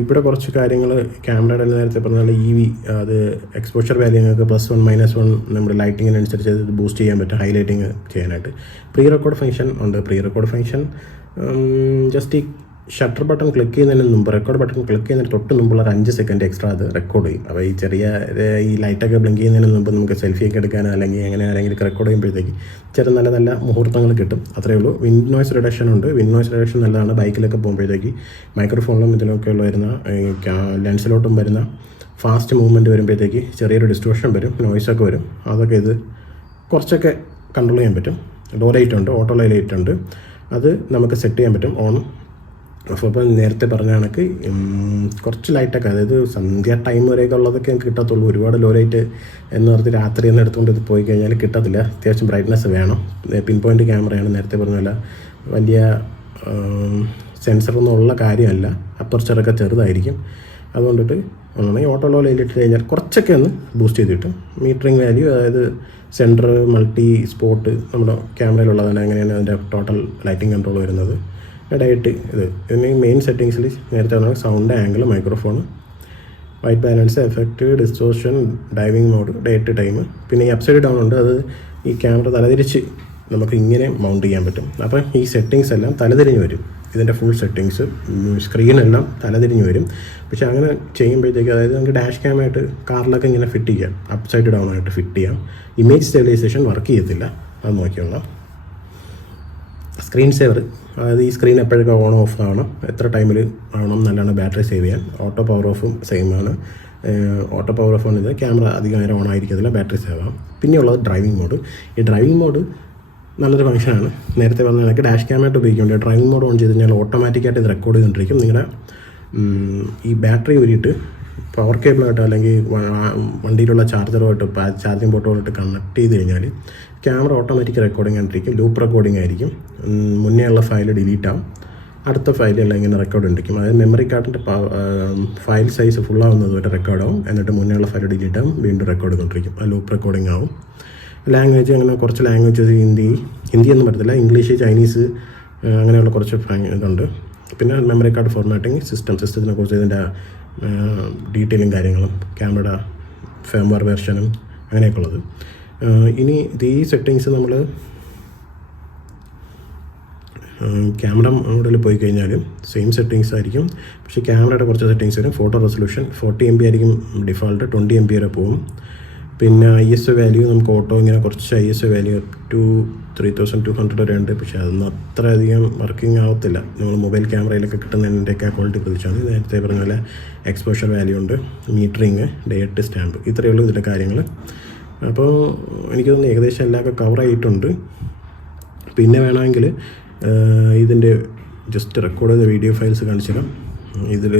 ഇവിടെ കുറച്ച് കാര്യങ്ങൾ ക്യാമറയുടെ നേരത്തെ പറഞ്ഞ പോലെ ഇ വി അത് exposure value plus one minus one നമ്മുടെ ലൈറ്റിങ്ങിനനുസരിച്ച് ഇത് ബൂസ്റ്റ് ചെയ്യാൻ പറ്റും ഹൈലൈറ്റിങ് ചെയ്യാനായിട്ട്. പ്രീ റെക്കോർഡ് ഫംഗ്ഷൻ ഉണ്ട് പ്രീ റെക്കോർഡ് ഫംഗ്ഷൻ ജസ്റ്റ് ഈ ഷട്ടർ ബട്ടൺ ക്ലിക്ക് ചെയ്യുന്നതിന് മുമ്പ് റെക്കോർഡ് ബട്ടൺ ക്ലിക്ക് ചെയ്യുന്നതിന് തൊട്ട് മുമ്പുള്ള ഒരു അഞ്ച് സെക്കൻഡ് എക്സ്ട്രാ അത് റെക്കോർഡ് ചെയ്യും. അപ്പോൾ ഈ ചെറിയ ഈ ലൈറ്റൊക്കെ ബ്ലിങ്ക് ചെയ്യുന്നതിന് മുമ്പ് നമുക്ക് സെൽഫിയൊക്കെ എടുക്കാനോ അല്ലെങ്കിൽ എങ്ങനെ ആരെങ്കിലും റെക്കോർഡ് ചെയ്യുമ്പോഴത്തേക്ക് ചെറിയ നല്ല നല്ല മുഹൂർത്തങ്ങൾ കിട്ടും. അത്രയേ ഉള്ളൂ. വിൻഡ് നോയ്സ് റിഡക്ഷൻ ഉണ്ട്. വിൻഡ് നോയ്സ് റിഡക്ഷൻ നല്ലതാണ്. ബൈക്കിലൊക്കെ പോകുമ്പോഴത്തേക്ക് മൈക്രോഫോണിലും ഇതിലൊക്കെ ഉള്ള വരുന്ന ലെൻസിലോട്ടും വരുന്ന ഫാസ്റ്റ് മൂവ്മെന്റ് വരുമ്പോഴത്തേക്ക് ചെറിയൊരു ഡിസ്റ്റോഷൻ വരും നോയ്സൊക്കെ വരും. അതൊക്കെ ഇത് കുറച്ചൊക്കെ കൺട്രോൾ ചെയ്യാൻ പറ്റും. ഡോ ലൈറ്റ് ഉണ്ട്. ഓട്ടോ ലൈറ്റ് ഉണ്ട്. അത് നമുക്ക് സെറ്റ് ചെയ്യാൻ പറ്റും. ഓൺ അപ്പോൾ ഇപ്പം നേരത്തെ പറഞ്ഞ കണക്ക് കുറച്ച് ലൈറ്റൊക്കെ അതായത് സന്ധ്യ ടൈം വരെയൊക്കെ ഉള്ളതൊക്കെ ഞങ്ങൾക്ക് കിട്ടത്തുള്ളൂ. ഒരുപാട് ലോ ലൈറ്റ് എന്ന് പറഞ്ഞ് രാത്രി ഒന്ന് എടുത്തുകൊണ്ട് ഇത് പോയി കഴിഞ്ഞാൽ കിട്ടത്തില്ല. അത്യാവശ്യം ബ്രൈറ്റ്നെസ് വേണം. പിൻ പോയിന്റ് ക്യാമറയാണ് നേരത്തെ പറഞ്ഞ പോലെ. വലിയ സെൻസറൊന്നും ഉള്ള കാര്യമല്ല. അപ്പർച്ചറൊക്കെ ചെറുതായിരിക്കും. അതുകൊണ്ടിട്ട് ഒന്നാണെങ്കിൽ ഓട്ടോ ലോ ലൈറ്റ് ഇട്ട് കഴിഞ്ഞാൽ കുറച്ചൊക്കെ ഒന്ന് ബൂസ്റ്റ് ചെയ്തിട്ട് മീറ്ററിങ് വാല്യൂ അതായത് സെന്റർ മൾട്ടി സ്പോട്ട് നമ്മുടെ ക്യാമറയിലുള്ളതാണ് അങ്ങനെയാണ് അതിന്റെ ടോട്ടൽ ലൈറ്റിംഗ് കൺട്രോൾ വരുന്നത്. ഡയറ്റ് ഇത്. ഇതിന് മെയിൻ സെറ്റിങ്സിൽ നേരത്തെ പറഞ്ഞ sound angle microphone white balance effect distortion diving mode date time പിന്നെ ഈ അപ്സൈഡ് ഡൗൺ ഉണ്ട്. അത് ഈ ക്യാമറ തലതിരിച്ച് നമുക്ക് ഇങ്ങനെ മൗണ്ട് ചെയ്യാൻ പറ്റും. അപ്പം ഈ സെറ്റിങ്സ് എല്ലാം തലതിരിഞ്ഞ് വരും. ഇതിന്റെ ഫുൾ സെറ്റിങ്സ് സ്ക്രീനെല്ലാം തലതിരിഞ്ഞ് വരും. പക്ഷേ അങ്ങനെ ചെയ്യുമ്പോഴത്തേക്ക് അതായത് നമുക്ക് ഡാഷ് ക്യാമായിട്ട് കാറിലൊക്കെ ഇങ്ങനെ ഫിറ്റ് ചെയ്യാം. അപ്സൈഡ് ഡൗൺ ആയിട്ട് ഫിറ്റ് ചെയ്യാം. ഇമേജ് സ്റ്റെബിലൈസേഷൻ വർക്ക് ചെയ്യത്തില്ല. അത് നോക്കിയോളാം. സ്ക്രീൻ സേവർ അതായത് ഈ സ്ക്രീൻ എപ്പോഴൊക്കെ ഓൺ ഓഫ് ആവണം എത്ര ടൈമിൽ ആവണം നല്ലതാണ് ബാറ്ററി സേവ് ചെയ്യാൻ. ഓട്ടോ പവർ ഓഫും സെയിം ആണ്. ഓട്ടോ പവർ ഓഫ് ആണ് ഇത് ക്യാമറ അധികം നേരം ഓൺ ആയിരിക്കത്തില്ല ബാറ്ററി സേവ് ആവും. പിന്നെയുള്ളത് ഡ്രൈവിംഗ് മോഡ് ഈ ഡ്രൈവിംഗ് മോഡ് നല്ലൊരു ഫംഗ്ഷനാണ് നേരത്തെ പറഞ്ഞ കണക്ക് ഡാഷ് ക്യാമറയായിട്ട് ഉപയോഗിക്കുന്നുണ്ട്. ഡ്രൈവിംഗ് മോഡ് ഓൺ ചെയ്ത് കഴിഞ്ഞാൽ ഓട്ടോമാറ്റിക്കായിട്ട് ഇത് റെക്കോർഡ് ചെയ്തുകൊണ്ടിരിക്കും. നിങ്ങളുടെ ഈ ബാറ്ററി ഊരിയിട്ട് പവർ കേബിളായിട്ടോ അല്ലെങ്കിൽ വണ്ടിയിലുള്ള ചാർജറുമായിട്ട് ചാർജിങ് പോർട്ടുമായിട്ട് കണക്ട് ചെയ്ത് കഴിഞ്ഞാൽ ക്യാമറ ഓട്ടോമാറ്റിക് റെക്കോർഡിംഗ് ആയിട്ടിരിക്കും ലൂപ്പ് റെക്കോർഡിംഗ് ആയിരിക്കും. മുന്നേ ഉള്ള ഫയൽ ഡിലീറ്റ് ആവും. അടുത്ത ഫയലെല്ലാം ഇങ്ങനെ റെക്കോർഡ് ഉണ്ടായിരിക്കും അതായത് മെമ്മറി കാർഡിന്റെ ഫയൽ സൈസ് ഫുൾ ആവുന്നത് വരെ റെക്കോർഡ് ആവും. എന്നിട്ട് മുന്നേ ഉള്ള ഫയൽ ഡിലീറ്റ് ആവും വീണ്ടും റെക്കോർഡ് ചെയ്തുകൊണ്ടിരിക്കും ആ ലൂപ്പ് റെക്കോർഡിംഗ് ആവും. ലാംഗ്വേജ് അങ്ങനെ കുറച്ച് ലാംഗ്വേജസ് ഹിന്ദി ഹിന്ദി ഒന്നും പറ്റത്തില്ല. ഇംഗ്ലീഷ് ചൈനീസ് അങ്ങനെയുള്ള കുറച്ച് ഇതുണ്ട്. പിന്നെ മെമ്മറി കാർഡ് ഫോർമാറ്റിംഗ് സിസ്റ്റം സിസ്റ്റത്തിനെ കുറിച്ച് ഇതിന്റെ ഡീറ്റെയിലും കാര്യങ്ങളും ക്യാമറ ഫേംവർ വെർഷനും അങ്ങനെയൊക്കെ ഉള്ളത് ഇനി ഈ സെറ്റിങ്സ് നമ്മൾ ക്യാമറ മോഡിൽ പോയി കഴിഞ്ഞാലും സെയിം സെറ്റിങ്സ് ആയിരിക്കും. പക്ഷേ ക്യാമറയുടെ കുറച്ച് സെറ്റിങ്സ് വരും. Photo resolution forty M B ആയിരിക്കും ഡിഫോൾട്ട് ട്വന്റി എം ബി വരെ പോകും പിന്നെ ഐ എസ് ഒ വാല്യൂ നമുക്ക് ഓട്ടോ ഇങ്ങനെ കുറച്ച് I S O value two three thousand two hundred വരെ ഉണ്ട് പക്ഷേ അതൊന്നും അത്ര അധികം വർക്കിംഗ് ആവത്തില്ല. നമ്മൾ മൊബൈൽ ക്യാമറയിലൊക്കെ കിട്ടുന്നതിന്റെയൊക്കെ ക്വാളിറ്റി പ്രതീക്ഷയാണ് നേരത്തെ പറഞ്ഞ പോലെ എക്സ്പോഷർ വാല്യൂ ഉണ്ട് മീറ്ററിങ് ഡേറ്റ് സ്റ്റാമ്പ് ഇത്രയേ ഉള്ളൂ ഇതിന്റെ കാര്യങ്ങൾ അപ്പോൾ എനിക്ക് തോന്നുന്നു ഏകദേശം എല്ലാം കവർ ആയിട്ടുണ്ട്. പിന്നെ വേണമെങ്കിൽ ഇതിന്റെ ജസ്റ്റ് റെക്കോർഡ് ചെയ്ത വീഡിയോ ഫയൽസ് കാണിച്ചിടാം ഇതിൽ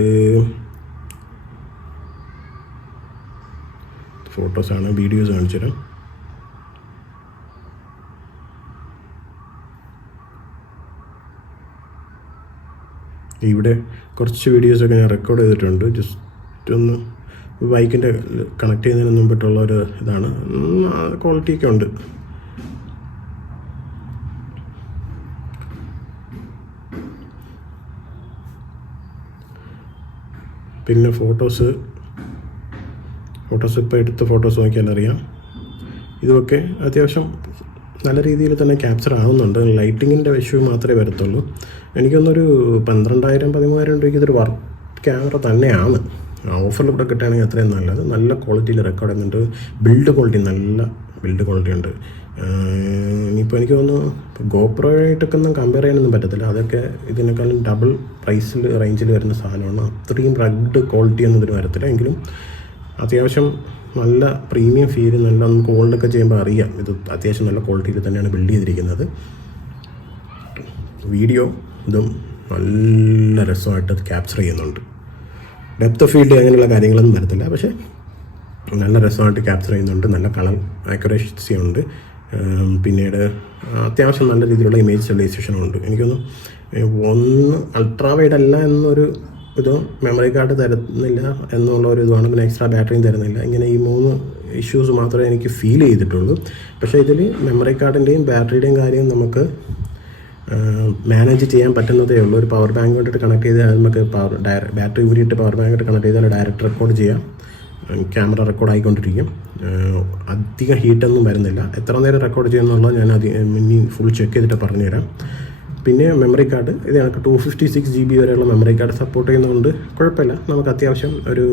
ഫോട്ടോസാണ് വീഡിയോസ് കാണിച്ചു ഇവിടെ കുറച്ച് വീഡിയോസൊക്കെ ഞാൻ റെക്കോർഡ് ചെയ്തിട്ടുണ്ട്. ജസ്റ്റ് ഒന്ന് ബൈക്കിന്റെ കണക്ട് ചെയ്യുന്നതിന് മുമ്പിട്ടുള്ള ഒരു ഇതാണ്. ക്വാളിറ്റിയൊക്കെ ഉണ്ട്. പിന്നെ ഫോട്ടോസ് ഫോട്ടോസ് ഇപ്പോൾ എടുത്ത ഫോട്ടോസ് നോക്കിയാൽ അറിയാം ഇതുമൊക്കെ അത്യാവശ്യം നല്ല രീതിയിൽ തന്നെ ക്യാപ്ചർ ആവുന്നുണ്ട്. ലൈറ്റിങ്ങിന്റെ ഇഷ്യൂ മാത്രമേ വരത്തുള്ളൂ. എനിക്കൊന്നൊരു പന്ത്രണ്ടായിരം പതിമൂവായിരം രൂപയ്ക്ക് ഇതൊരു വർക്ക് ക്യാമറ തന്നെയാണ്. ഓഫറിൽ കൂടെ കിട്ടുകയാണെങ്കിൽ അത്രയും നല്ലത്. നല്ല ക്വാളിറ്റിയിൽ റെക്കോർഡ് ചെയ്യുന്നുണ്ട്. ബിൽഡ് ക്വാളിറ്റി നല്ല ബിൽഡ് ക്വാളിറ്റി ഉണ്ട്. ഇനിയിപ്പോൾ എനിക്ക് തോന്നുന്നു ഇപ്പോൾ ഗോപ്രോയായിട്ടൊക്കെ ഒന്നും കമ്പയർ ചെയ്യാനൊന്നും പറ്റത്തില്ല. അതൊക്കെ ഇതിനേക്കാളും ഡബിൾ പ്രൈസിൽ റേഞ്ചിൽ വരുന്ന സാധനമാണ്. അത്രയും റഗ്ഡ് ക്വാളിറ്റി ഒന്നും ഇതിന് വരത്തില്ല. എങ്കിലും അത്യാവശ്യം നല്ല പ്രീമിയം ഫീൽ നല്ല നമുക്ക് ഓൾഡൊക്കെ ചെയ്യുമ്പോൾ അറിയാം. ഇത് അത്യാവശ്യം നല്ല ക്വാളിറ്റിയിൽ തന്നെയാണ് ബിൽഡ് ചെയ്തിരിക്കുന്നത്. വീഡിയോ ഇതും നല്ല രസമായിട്ട് ക്യാപ്ചർ ചെയ്യുന്നുണ്ട്. ഡെപ്ത് ഓഫ് ഫീൽഡ് അങ്ങനെയുള്ള കാര്യങ്ങളൊന്നും വരത്തില്ല. പക്ഷേ നല്ല രസമായിട്ട് ക്യാപ്ചർ ചെയ്യുന്നുണ്ട്. നല്ല കളർ ആക്യുറേസി ഉണ്ട്. പിന്നീട് അത്യാവശ്യം നല്ല രീതിയിലുള്ള ഇമേജ് സ്റ്റെബിലൈസേഷനും ഉണ്ട്. എനിക്കൊന്ന് ഒന്ന് അൾട്രാ വൈഡ് അല്ല എന്നൊരു ഇത് മെമ്മറി കാർഡ് തരുന്നില്ല എന്നുള്ള ഒരു ഇതാണ് പിന്നെ എക്സ്ട്രാ ബാറ്ററിയും തരുന്നില്ല. ഇങ്ങനെ ഈ മൂന്ന് ഇഷ്യൂസ് മാത്രമേ എനിക്ക് ഫീൽ ചെയ്തിട്ടുള്ളൂ. പക്ഷേ ഇതിൽ മെമ്മറി കാർഡിന്റെയും ബാറ്ററിയുടെയും കാര്യം നമുക്ക് മാനേജ് ചെയ്യാൻ പറ്റുന്നതേ ഉള്ളൂ. ഒരു പവർ ബാങ്ക് കൊണ്ടിട്ട് കണക്ട് ചെയ്താൽ നമുക്ക് പവർ ഡയറ ബാറ്ററി ഊരിയിട്ട് പവർ ബാങ്ക് കണക്ട് ചെയ്താൽ ഡയറക്റ്റ് റെക്കോർഡ് ചെയ്യാം. ക്യാമറ റെക്കോർഡ് ആയിക്കൊണ്ടിരിക്കും. അധികം ഹീറ്റൊന്നും വരുന്നില്ല. എത്ര നേരം റെക്കോർഡ് ചെയ്യുന്നുള്ളത് ഞാൻ അധികം ഇനി ഫുൾ ചെക്ക് ചെയ്തിട്ട് പറഞ്ഞുതരാം. പിന്നെ മെമ്മറി കാർഡ് ഇത് കണക്ക് two fifty six G B വരെയുള്ള മെമ്മറി കാർഡ് സപ്പോർട്ട് ചെയ്യുന്നതുകൊണ്ട് കുഴപ്പമില്ല. നമുക്ക് അത്യാവശ്യം ഒരു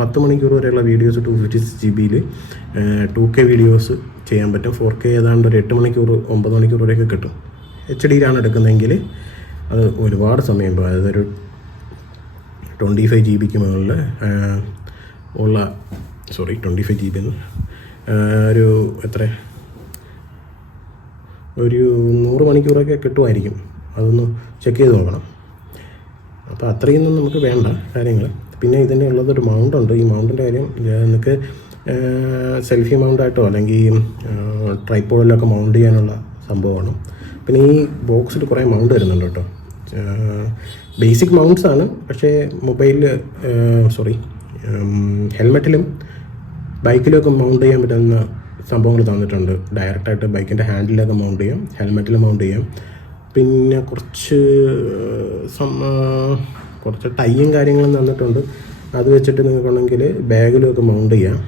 പത്ത് മണിക്കൂർ വരെയുള്ള videos two fifty six G ബിയിൽ ടു കെ വീഡിയോസ് ചെയ്യാൻ പറ്റും. ഫോർ കെ ഏതാണ്ട് ഒരു എട്ട് മണിക്കൂർ ഒമ്പത് മണിക്കൂർ വരെയൊക്കെ കിട്ടും. എച്ച് ഡിയിലാണ് എടുക്കുന്നതെങ്കിൽ അത് ഒരുപാട് സമയം പോകും അതായത് ഒരു ട്വന്റി ഫൈവ് ജി ബിക്ക് മുകളിൽ ഉള്ള sorry twenty five G B ഒരു എത്ര? ഒരു നൂറ് മണിക്കൂറൊക്കെ കിട്ടുമായിരിക്കും. അതൊന്ന് ചെക്ക് ചെയ്ത് നോക്കണം. അപ്പോൾ അത്രയൊന്നും നമുക്ക് വേണ്ട കാര്യങ്ങൾ. പിന്നെ ഇതിന്റെ ഉള്ളതൊരു മൗണ്ട് ഉണ്ട്. ഈ മൗണ്ടിന്റെ കാര്യം നിങ്ങൾക്ക് സെൽഫി മൗണ്ടായിട്ടോ അല്ലെങ്കിൽ ട്രൈപ്പോഡിലൊക്കെ മൗണ്ട് ചെയ്യാനുള്ള സംഭവമാണ്. പിന്നെ ഈ ബോക്സിൽ കുറേ മൗണ്ട് വരുന്നുണ്ട് കേട്ടോ. ബേസിക് മൗണ്ട്സ് ആണ്. പക്ഷേ മൊബൈൽ സോറി ഹെൽമെറ്റിലും ബൈക്കിലും ഒക്കെ മൗണ്ട് ചെയ്യാൻ പറ്റുന്ന സംഭവങ്ങൾ തന്നിട്ടുണ്ട്. ഡയറക്റ്റായിട്ട് ബൈക്കിന്റെ ഹാൻഡിലൊക്കെ മൗണ്ട് ചെയ്യാം ഹെൽമെറ്റിൽ മൗണ്ട് ചെയ്യാം. പിന്നെ കുറച്ച് കുറച്ച് ടൈയും കാര്യങ്ങളും തന്നിട്ടുണ്ട്. അത് വെച്ചിട്ട് നിങ്ങൾക്കുണ്ടെങ്കിൽ ബാഗിലൊക്കെ മൗണ്ട് ചെയ്യാം.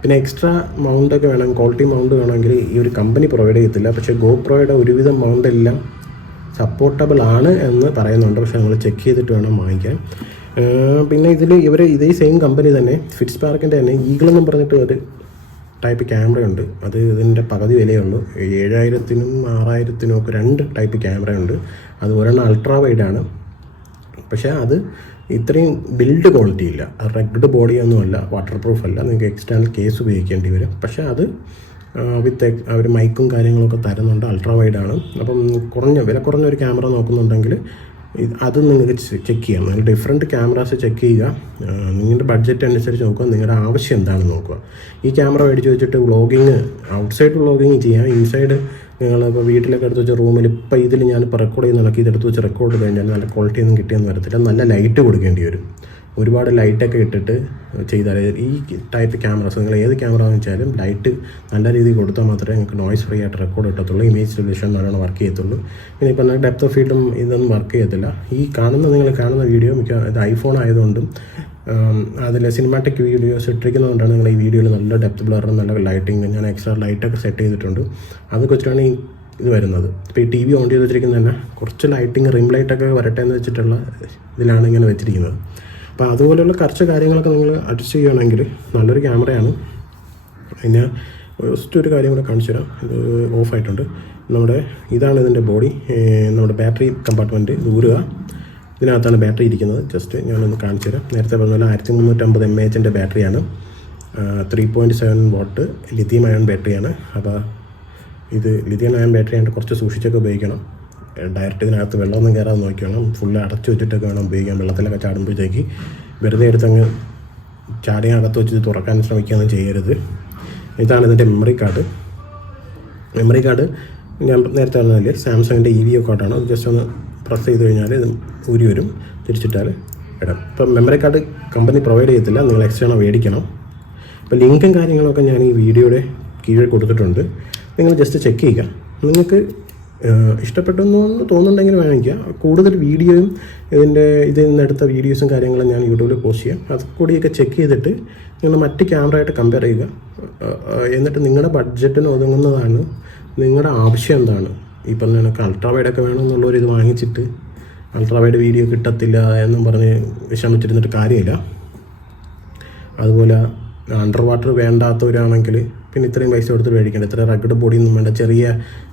പിന്നെ എക്സ്ട്രാ മൗണ്ടൊക്കെ വേണം ക്വാളിറ്റി മൗണ്ട് വേണമെങ്കിൽ ഈ ഒരു കമ്പനി പ്രൊവൈഡ് ചെയ്യത്തില്ല. പക്ഷേ ഗോപ്രോയുടെ ഒരുവിധം മൗണ്ട് എല്ലാം സപ്പോർട്ടബിൾ ആണ് എന്ന് പറയുന്നുണ്ട്. പക്ഷേ നിങ്ങൾ ചെക്ക് ചെയ്തിട്ട് വേണം വാങ്ങിക്കാൻ. പിന്നെ ഇതിൽ ഇവർ ഇതേ സെയിം കമ്പനി തന്നെ ഫിറ്റ്സ് പാർക്കിന്റെ തന്നെ ഈഗിൾ എന്നും പറഞ്ഞിട്ട് ഒരു ടൈപ്പ് ക്യാമറയുണ്ട് അത് ഇതിന്റെ പകുതി വിലയുള്ളൂ. ഏഴായിരത്തിനും ആറായിരത്തിനും ഒക്കെ രണ്ട് ടൈപ്പ് ക്യാമറയുണ്ട് അത് ഒരെണ്ണം അൾട്രാ വൈഡാണ് പക്ഷേ അത് ഇത്രയും ബിൽഡ് ക്വാളിറ്റി ഇല്ല. റെഗ്ഡ് ബോഡിയൊന്നുമല്ല വാട്ടർ പ്രൂഫ് അല്ല നിങ്ങൾക്ക് എക്സ്റ്റേണൽ കേസ് ഉപയോഗിക്കേണ്ടി വരും. പക്ഷേ അത് വിത്ത് അവർ മൈക്കും കാര്യങ്ങളൊക്കെ തരുന്നുണ്ട്. അൾട്രാ വൈഡാണ് അപ്പം കുറഞ്ഞ വില കുറഞ്ഞ ഒരു ക്യാമറ നോക്കുന്നുണ്ടെങ്കിൽ അത് നിങ്ങൾക്ക് ചെക്ക് ചെയ്യാം. നിങ്ങൾ ഡിഫറെന്റ് ക്യാമറാസ് ചെക്ക് ചെയ്യുക. നിങ്ങളുടെ ബഡ്ജറ്റ് അനുസരിച്ച് നോക്കുക. നിങ്ങളുടെ ആവശ്യം എന്താണെന്ന് നോക്കുക. ഈ ക്യാമറ മേടിച്ച് വെച്ചിട്ട് വ്ളോഗിങ് ഔട്ട്സൈഡ് വ്ളോഗിങ് ചെയ്യാം. ഇൻസൈഡ് നിങ്ങൾ നിങ്ങളിപ്പോൾ വീട്ടിലൊക്കെ എടുത്ത് വെച്ച റൂമിൽ ഇപ്പോൾ ഇതിൽ ഞാനിപ്പോൾ റെക്കോർഡ് ചെയ്യുന്ന ഇളക്കി ഇതെടുത്ത് വെച്ച് റെക്കോർഡ് കഴിഞ്ഞാൽ നല്ല ക്വാളിറ്റി ഒന്നും കിട്ടിയെന്ന് വരത്തില്ല. നല്ല ലൈറ്റ് കൊടുക്കേണ്ടി വരും. ഒരുപാട് ലൈറ്റൊക്കെ ഇട്ടിട്ട് ചെയ്താൽ ഈ ടൈപ്പ് ക്യാമറാസ് നിങ്ങൾ ഏത് ക്യാമറ എന്ന് വെച്ചാലും ലൈറ്റ് നല്ല രീതിയിൽ കൊടുത്താൽ മാത്രമേ നിങ്ങൾക്ക് നോയ്സ് ഫ്രീ ആയിട്ട് റെക്കോർഡ് കിട്ടത്തുള്ളൂ ഇമേജ് സൊല്യൂഷൻ നല്ലോണം വർക്ക് ചെയ്യത്തുള്ളൂ. പിന്നെ ഇപ്പം ഡെപ്ത് ഓഫ് ഫീൽഡും ഇതൊന്നും വർക്ക് ചെയ്യത്തില്ല. ഈ കാണുന്ന നിങ്ങൾ കാണുന്ന വീഡിയോ മിക്ക ഇത് ഐഫോൺ ആയതുകൊണ്ടും അതിൽ സിനിമാറ്റിക് വീഡിയോസ് ഇട്ടിരിക്കുന്നതുകൊണ്ടാണ് നിങ്ങൾ ഈ വീഡിയോയിൽ നല്ല ഡെപ്ത് ബ്ലറും നല്ല ലൈറ്റിംഗ് ഞാൻ എക്സ്ട്രാ ലൈറ്റൊക്കെ സെറ്റ് ചെയ്തിട്ടുണ്ട്. അതൊക്കെ വെച്ചിട്ടാണ് ഈ ഇത് വരുന്നത്. ഇപ്പോൾ ഈ ടി വി ഓൺ ചെയ്ത് വെച്ചിരിക്കുന്നത് തന്നെ കുറച്ച് ലൈറ്റിംഗ് റിം ലൈറ്റൊക്കെ വരട്ടെ എന്ന് വെച്ചിട്ടുള്ള ഇതിലാണ് ഇങ്ങനെ വെച്ചിരിക്കുന്നത്. അപ്പോൾ അതുപോലെയുള്ള കുറച്ച് കാര്യങ്ങളൊക്കെ നിങ്ങൾ അഡ്ജസ്റ്റ് ചെയ്യുകയാണെങ്കിൽ നല്ലൊരു ക്യാമറയാണ്. പിന്നെ ജസ്റ്റ് ഒരു കാര്യം കൂടെ കാണിച്ചു തരാം. ഇത് ഓഫായിട്ടുണ്ട് നമ്മുടെ ഇതാണ് ഇതിന്റെ ബോഡി നമ്മുടെ ബാറ്ററി കമ്പാർട്ട്മെന്റ് ദൂരുക ഇതിനകത്താണ് ബാറ്ററി ഇരിക്കുന്നത്. ജസ്റ്റ് ഞാനൊന്ന് കാണിച്ചു തരാം. നേരത്തെ പറഞ്ഞ പോലെ ആയിരത്തി മുന്നൂറ്റമ്പത് എം എച്ചിന്റെ ബാറ്ററിയാണ് three point seven volt lithium ion ബാറ്ററിയാണ് അപ്പോൾ ഇത് ലിഥിയം അയൺ ബാറ്ററി ആയിട്ട് കുറച്ച് സൂക്ഷിച്ചൊക്കെ ഉപയോഗിക്കണം. ഡയറക്റ്റ് ഇതിനകത്ത് വെള്ളമൊന്നും കയറാതെ നോക്കണം ഫുള്ള് അടച്ചു വെച്ചിട്ടൊക്കെ വേണം ഉപയോഗിക്കാൻ. വെള്ളത്തിലൊക്കെ ചാടുമ്പോഴത്തേക്ക് വെറുതെ എടുത്തങ്ങ് ചാടിയകത്ത് വെച്ച് വെച്ചിട്ട് തുറക്കാൻ ശ്രമിക്കുകയൊന്നും ചെയ്യരുത്. ഇതാണ് ഇതിന്റെ മെമ്മറി കാർഡ് മെമ്മറി കാർഡ് ഞാൻ നേരത്തെ പറഞ്ഞതിൽ സാംസങ്ങിന്റെ ഇ വി ഒ കാർഡാണ് ജസ്റ്റ് ഒന്ന് പ്രസ് ചെയ്ത് കഴിഞ്ഞാൽ ഇത് ഊരി വരും. തിരിച്ചിട്ടാൽ ഇടാം. ഇപ്പം മെമ്മറി കാർഡ് കമ്പനി പ്രൊവൈഡ് ചെയ്യത്തില്ല. നിങ്ങൾ എക്സ്റ്റേണൽ മേടിക്കണം. ഇപ്പം ലിങ്കും കാര്യങ്ങളൊക്കെ ഞാൻ ഈ വീഡിയോയുടെ കീഴിൽ കൊടുത്തിട്ടുണ്ട്. നിങ്ങൾ ജസ്റ്റ് ചെക്ക് ചെയ്യുക. നിങ്ങൾക്ക് ഇഷ്ടപ്പെട്ടെന്ന് തോന്നുന്നുണ്ടെങ്കിൽ വാങ്ങിക്കുക കൂടുതൽ വീഡിയോയും ഇതിന്റെ ഇതിൽ നിന്നെടുത്ത വീഡിയോസും കാര്യങ്ങളും ഞാൻ യൂട്യൂബിൽ പോസ്റ്റ് ചെയ്യാം. അത് കൂടിയൊക്കെ ചെക്ക് ചെയ്തിട്ട് നിങ്ങൾ മറ്റ് ക്യാമറയായിട്ട് കമ്പയർ ചെയ്യുക. എന്നിട്ട് നിങ്ങളുടെ ബഡ്ജറ്റിന് ഒതുങ്ങുന്നതാണ് നിങ്ങളുടെ ആവശ്യം എന്താണ്? ഈ പറഞ്ഞ കണക്ക് അൾട്രാ വൈഡൊക്കെ വേണമെന്നുള്ളൊരു ഇത് വാങ്ങിച്ചിട്ട് അൾട്രാ വൈഡ് വീഡിയോ കിട്ടത്തില്ല എന്നും പറഞ്ഞ് വിഷമിച്ചിരുന്നിട്ട് കാര്യമില്ല. അതുപോലെ അണ്ടർ വാട്ടർ വേണ്ടാത്തവരാണെങ്കിൽ പിന്നെ ഇത്രയും പൈസ കൊടുത്ത് മേടിക്കേണ്ട. ഇത്ര റഗഡ് ബോഡിയൊന്നും വേണ്ട. ചെറിയ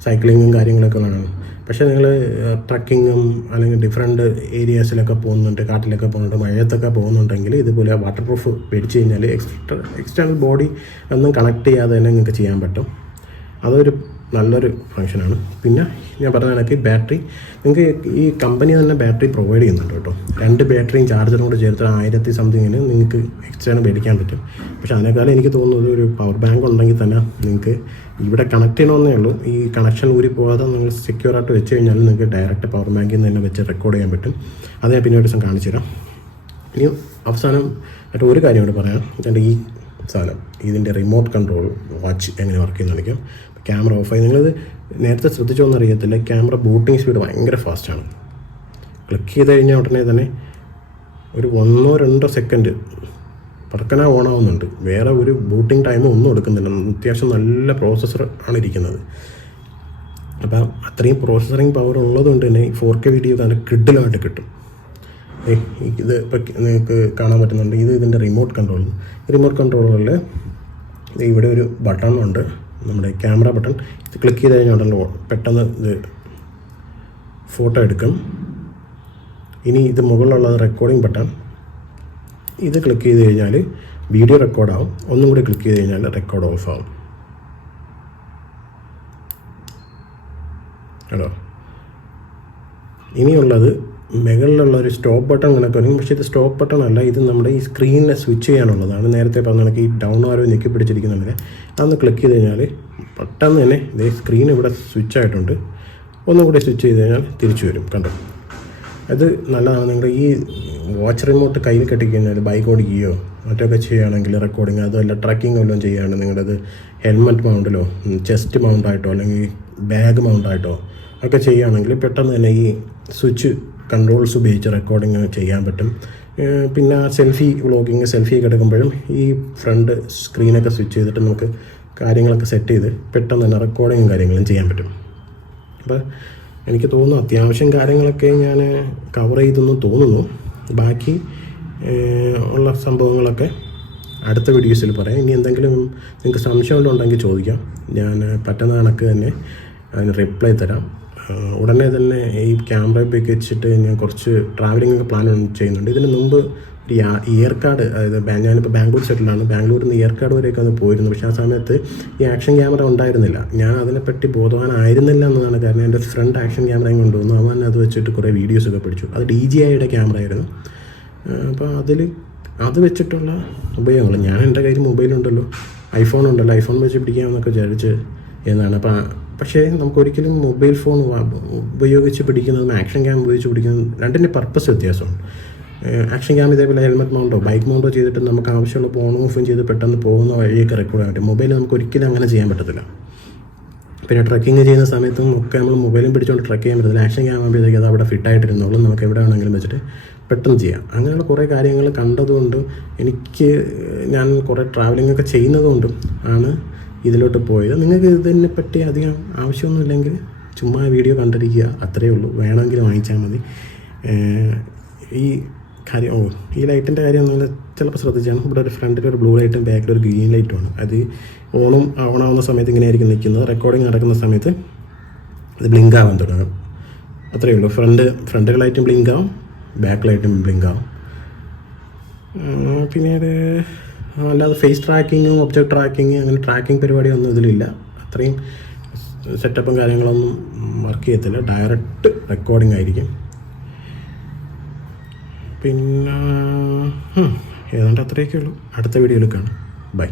സൈക്ലിങ്ങും കാര്യങ്ങളൊക്കെ വേണം. പക്ഷേ നിങ്ങൾ ട്രക്കിങ്ങും അല്ലെങ്കിൽ ഡിഫറെന്റ് ഏരിയാസിലൊക്കെ പോകുന്നുണ്ട് കാട്ടിലൊക്കെ പോകുന്നുണ്ട് മഴയത്തൊക്കെ പോകുന്നുണ്ടെങ്കിൽ ഇതുപോലെ വാട്ടർ പ്രൂഫ് മേടിച്ച് കഴിഞ്ഞാൽ എക്സ്ട്രാ എക്സ്റ്റേണൽ ബോഡി ഒന്നും കണക്ട് ചെയ്യാതെ തന്നെ നിങ്ങൾക്ക് ചെയ്യാൻ പറ്റും. അതൊരു നല്ലൊരു ഫങ്ഷനാണ് പിന്നെ ഞാൻ പറഞ്ഞ കണക്ക് ബാറ്ററി നിങ്ങൾക്ക് ഈ കമ്പനി തന്നെ ബാറ്ററി പ്രൊവൈഡ് ചെയ്യുന്നുണ്ട് കേട്ടോ. രണ്ട് ബാറ്ററിയും ചാർജറും കൂടെ ചേർത്ത് ആയിരത്തി സംതിങ്ങിന് നിങ്ങൾക്ക് എക്സ്ട്രാ മേടിക്കാൻ പറ്റും. പക്ഷേ അതിനേക്കാളും എനിക്ക് തോന്നുന്നത് ഒരു പവർ ബാങ്ക് ഉണ്ടെങ്കിൽ തന്നെ നിങ്ങൾക്ക് ഇവിടെ കണക്ട് ചെയ്യണമെന്നേ ഉള്ളൂ. ഈ കണക്ഷൻ ഊരി പോകാതെ നിങ്ങൾ സെക്യൂർ ആയിട്ട് വെച്ച് കഴിഞ്ഞാൽ നിങ്ങൾക്ക് ഡയറക്റ്റ് പവർ ബാങ്കിൽ നിന്ന് തന്നെ വെച്ച് റെക്കോർഡ് ചെയ്യാൻ പറ്റും. അത് ഞാൻ പിന്നെ ഒരു ദിവസം കാണിച്ചു തരാം. ഇനി അവസാനം ആയിട്ട് ഒരു കാര്യം കൂടി പറയാം. എന്റെ ഈ സാധനം. ഇതിന്റെ റിമോട്ട് കൺട്രോൾ വാച്ച് എങ്ങനെ വർക്ക് ചെയ്യുന്ന കാണിക്കാം. ക്യാമറ ഓഫായി നിങ്ങളിത് നേരത്തെ ശ്രദ്ധിച്ചോന്ന് അറിയത്തില്ല. ക്യാമറ ബൂട്ടിംഗ് സ്പീഡ് ഭയങ്കര ഫാസ്റ്റാണ് ക്ലിക്ക് ചെയ്ത് കഴിഞ്ഞാൽ ഉടനെ തന്നെ ഒരു ഒന്നോ രണ്ടോ സെക്കൻഡ് പടക്കന ഓണാവുന്നുണ്ട്. വേറെ ഒരു ബൂട്ടിംഗ് ടൈം ഒന്നും എടുക്കുന്നില്ല. അത്യാവശ്യം നല്ല പ്രോസസ്സർ ആണ് ഇരിക്കുന്നത്. അപ്പം അത്രയും പ്രോസസ്സറിങ് പവർ ഉള്ളതുകൊണ്ട് തന്നെ ഫോർ കെ വീഡിയോ നല്ല കിഡിലായിട്ട് കിട്ടും. ഇത് ഇപ്പോൾ നിങ്ങൾക്ക് കാണാൻ പറ്റുന്നുണ്ട്. ഇത് ഇതിന്റെ റിമോട്ട് കൺട്രോൾ റിമോട്ട് കൺട്രോളറിൽ ഇവിടെ ഒരു ബട്ടൺ ഉണ്ട്. നമ്മുടെ ക്യാമറ ബട്ടൺ ഇത് ക്ലിക്ക് ചെയ്ത് കഴിഞ്ഞാൽ പെട്ടെന്ന് ഇത് ഫോട്ടോ എടുക്കും. ഇനി ഇത് മുകളിലുള്ളത് റെക്കോർഡിംഗ് ബട്ടൺ ഇത് ക്ലിക്ക് ചെയ്ത് കഴിഞ്ഞാൽ വീഡിയോ റെക്കോർഡാവും ഒന്നും കൂടി ക്ലിക്ക് ചെയ്ത് കഴിഞ്ഞാൽ റെക്കോർഡ് ഓഫ് ആവും. കേട്ടോ ഇനിയുള്ളത് മുകളിലുള്ള ഒരു സ്റ്റോപ്പ് ബട്ടൺ ഇങ്ങനെ വരും പക്ഷേ ഇത് സ്റ്റോപ്പ് ബട്ടൺ അല്ല ഇത് നമ്മുടെ ഈ സ്ക്രീനിനെ സ്വിച്ച് ചെയ്യാനുള്ളതാണ്. നേരത്തെ പറഞ്ഞ കണക്ക് ഈ ഡൗൺ ആരോ ഞെക്കി പിടിച്ചിരിക്കുന്നുണ്ടെങ്കിൽ അതൊന്ന് ക്ലിക്ക് ചെയ്ത് കഴിഞ്ഞാൽ പെട്ടെന്ന് തന്നെ ഇതേ സ്ക്രീൻ ഇവിടെ സ്വിച്ച് ആയിട്ടുണ്ട്. ഒന്നും കൂടി സ്വിച്ച് ചെയ്ത് കഴിഞ്ഞാൽ തിരിച്ചു വരും. കണ്ടോ? അത് നല്ലതാണ്. നിങ്ങൾ ഈ വാച്ച് റിമോട്ട് കയ്യിൽ കെട്ടിക്കഴിഞ്ഞാൽ ബൈക്ക് ഓടിക്കുകയോ മറ്റൊക്കെ ചെയ്യുകയാണെങ്കിൽ റെക്കോർഡിങ് അതല്ല ട്രക്കിംഗ് വല്ലതും ചെയ്യുകയാണ് നിങ്ങളത് ഹെൽമെറ്റ് മൗണ്ടിലോ ചെസ്റ്റ് മൗണ്ടായിട്ടോ അല്ലെങ്കിൽ ബാഗ് മൗണ്ടായിട്ടോ ഒക്കെ ചെയ്യുകയാണെങ്കിൽ പെട്ടെന്ന് തന്നെ ഈ സ്വിച്ച് കൺട്രോൾസ് ഉപയോഗിച്ച് റെക്കോർഡിങ് ചെയ്യാൻ പറ്റും. പിന്നെ സെൽഫി വ്ളോഗിങ് സെൽഫി ഒക്കെ എടുക്കുമ്പോഴും ഈ ഫ്രണ്ട് സ്ക്രീനൊക്കെ സ്വിച്ച് ചെയ്തിട്ട് നമുക്ക് കാര്യങ്ങളൊക്കെ സെറ്റ് ചെയ്ത് പെട്ടെന്ന് തന്നെ റെക്കോർഡിങ്ങും കാര്യങ്ങളും ചെയ്യാൻ പറ്റും. അപ്പോൾ എനിക്ക് തോന്നുന്നു അത്യാവശ്യം കാര്യങ്ങളൊക്കെ ഞാൻ കവർ ചെയ്തെന്ന് തോന്നുന്നു. ബാക്കി ഉള്ള സംഭവങ്ങളൊക്കെ അടുത്ത വീഡിയോസിൽ പറയാം. ഇനി എന്തെങ്കിലും നിങ്ങൾക്ക് സംശയം ഉണ്ടെങ്കിൽ ചോദിക്കാം. ഞാൻ പറ്റുന്ന കണക്ക് തന്നെ അതിന് റിപ്ലൈ തരാം. ഉടനെ തന്നെ ഈ ക്യാമറ വെച്ചിട്ട് ഞാൻ കുറച്ച് ട്രാവലിംഗ് ഒക്കെ പ്ലാൻ ചെയ്യുന്നുണ്ട്. ഇതിന് മുമ്പ് ഒരു കാർഡ് അതായത് ഞാനിപ്പോൾ ബാംഗ്ലൂർ സെറ്റിലാണ് ബാംഗ്ലൂരിൽ നിന്ന് കാർഡ് വരെയൊക്കെ ഒന്ന് പോയിരുന്നു. പക്ഷേ ആ സമയത്ത് ഈ ആക്ഷൻ ക്യാമറ ഉണ്ടായിരുന്നില്ല. ഞാൻ അതിനെപ്പറ്റി ബോധവാനായിരുന്നില്ല എന്നതാണ് കാരണം എന്റെ ഫ്രണ്ട് ആക്ഷൻ ക്യാമറയും കൊണ്ടുവന്നു. അവൻ അത് വെച്ചിട്ട് കുറേ വീഡിയോസ് ഒക്കെ പിടിച്ചു. അത് ഡി ജി ഐയുടെ ക്യാമറ ആയിരുന്നു. അപ്പോൾ അതിൽ അത് വെച്ചിട്ടുള്ള ഉപയോഗങ്ങൾ. ഞാൻ എന്റെ കയ്യിൽ മൊബൈലുണ്ടല്ലോ ഐഫോൺ ഉണ്ടല്ലോ. ഐഫോൺ വെച്ച് പിടിക്കാമെന്നൊക്കെ വിചാരിച്ച് എന്നാണ്. അപ്പോൾ പക്ഷേ നമുക്ക് നമുക്കൊരിക്കലും മൊബൈൽ ഫോൺ ഉപയോഗിച്ച് പിടിക്കുന്നതും ആക്ഷൻ ക്യാം ഉപയോഗിച്ച് പിടിക്കുന്നതും രണ്ടിന്റെ പർപ്പസ് വ്യത്യാസമുണ്ട്. ആക്ഷൻ ക്യാം ഇതേപോലെ ഹെൽമെറ്റ് മൗണ്ടോ ബൈക്ക് മൗണ്ടോ ചെയ്തിട്ട് നമുക്ക് ആവശ്യമുള്ള ഓൺ ഓഫും ചെയ്ത് പെട്ടെന്ന് പോകുന്ന വഴിയൊക്കെ റെക്കോർഡ് ചെയ്യാൻ പറ്റും. മൊബൈൽ നമുക്ക് ഒരിക്കലും അങ്ങനെ ചെയ്യാൻ പറ്റത്തില്ല. പിന്നെ ട്രക്കിങ് ചെയ്യുന്ന സമയത്തും ഒക്കെ നമ്മൾ മൊബൈലും പിടിച്ചുകൊണ്ട് ട്രക്ക് ചെയ്യാൻ പറ്റത്തില്ല. ആക്ഷൻ ക്യാം ആകുമ്പോഴത്തേക്ക് അത് അവിടെ ഫിറ്റ് ആയിട്ടിരുന്നോളും. നമുക്ക് എവിടെ വേണമെങ്കിലും വെച്ചിട്ട് പെട്ടെന്ന് ചെയ്യാം. അങ്ങനെയുള്ള കുറേ കാര്യങ്ങൾ കണ്ടതുകൊണ്ട് എനിക്ക് ഞാൻ കുറേ ട്രാവലിംഗ് ഒക്കെ ചെയ്യുന്നതുകൊണ്ടും ആണ് ഇതിലോട്ട് പോയത്. നിങ്ങൾക്ക് ഇതിനെ പറ്റി അധികം ആവശ്യമൊന്നുമില്ലെങ്കിൽ ചുമ്മാ വീഡിയോ കണ്ടിരിക്കുക. അത്രയേ ഉള്ളൂ. വേണമെങ്കിൽ വാങ്ങിച്ചാൽ മതി. ഈ കാര്യം ഓ ഈ ലൈറ്റിന്റെ കാര്യം നിങ്ങൾ ചിലപ്പോൾ ശ്രദ്ധിച്ചാണ്. ഇവിടെ ഒരു ഫ്രണ്ടിൽ ഒരു ബ്ലൂ ലൈറ്റും ബാക്കിൽ ഒരു ഗ്രീൻ ലൈറ്റുമാണ് അത് ഓണും ഓണാവുന്ന സമയത്ത് ഇങ്ങനെയായിരിക്കും നിൽക്കുന്നത്. റെക്കോർഡിംഗ് നടക്കുന്ന സമയത്ത് അത് ബ്ലിങ്ക് ആവാൻ തുടങ്ങും. അത്രയേ ഉള്ളൂ. ഫ്രണ്ട് ഫ്രണ്ട് ലൈറ്റും ബ്ലിങ്ക് ആവും. ബാക്ക് ലൈറ്റും ബ്ലിങ്ക് ആവും. പിന്നീട് അല്ലാതെ ഫേസ് ട്രാക്കിങ്ങും ഒബ്ജക്റ്റ് ട്രാക്കിങ് അങ്ങനെ ട്രാക്കിംഗ് പരിപാടിയൊന്നും ഇതിലില്ല. അത്രയും സെറ്റപ്പും കാര്യങ്ങളൊന്നും വർക്ക് ചെയ്യത്തില്ല. ഡയറക്റ്റ് റെക്കോർഡിംഗ് ആയിരിക്കും. പിന്നെ ഏതാണ്ട് അത്രയൊക്കെ ഉള്ളൂ അടുത്ത വീഡിയോയിൽ കാണാം. ബൈ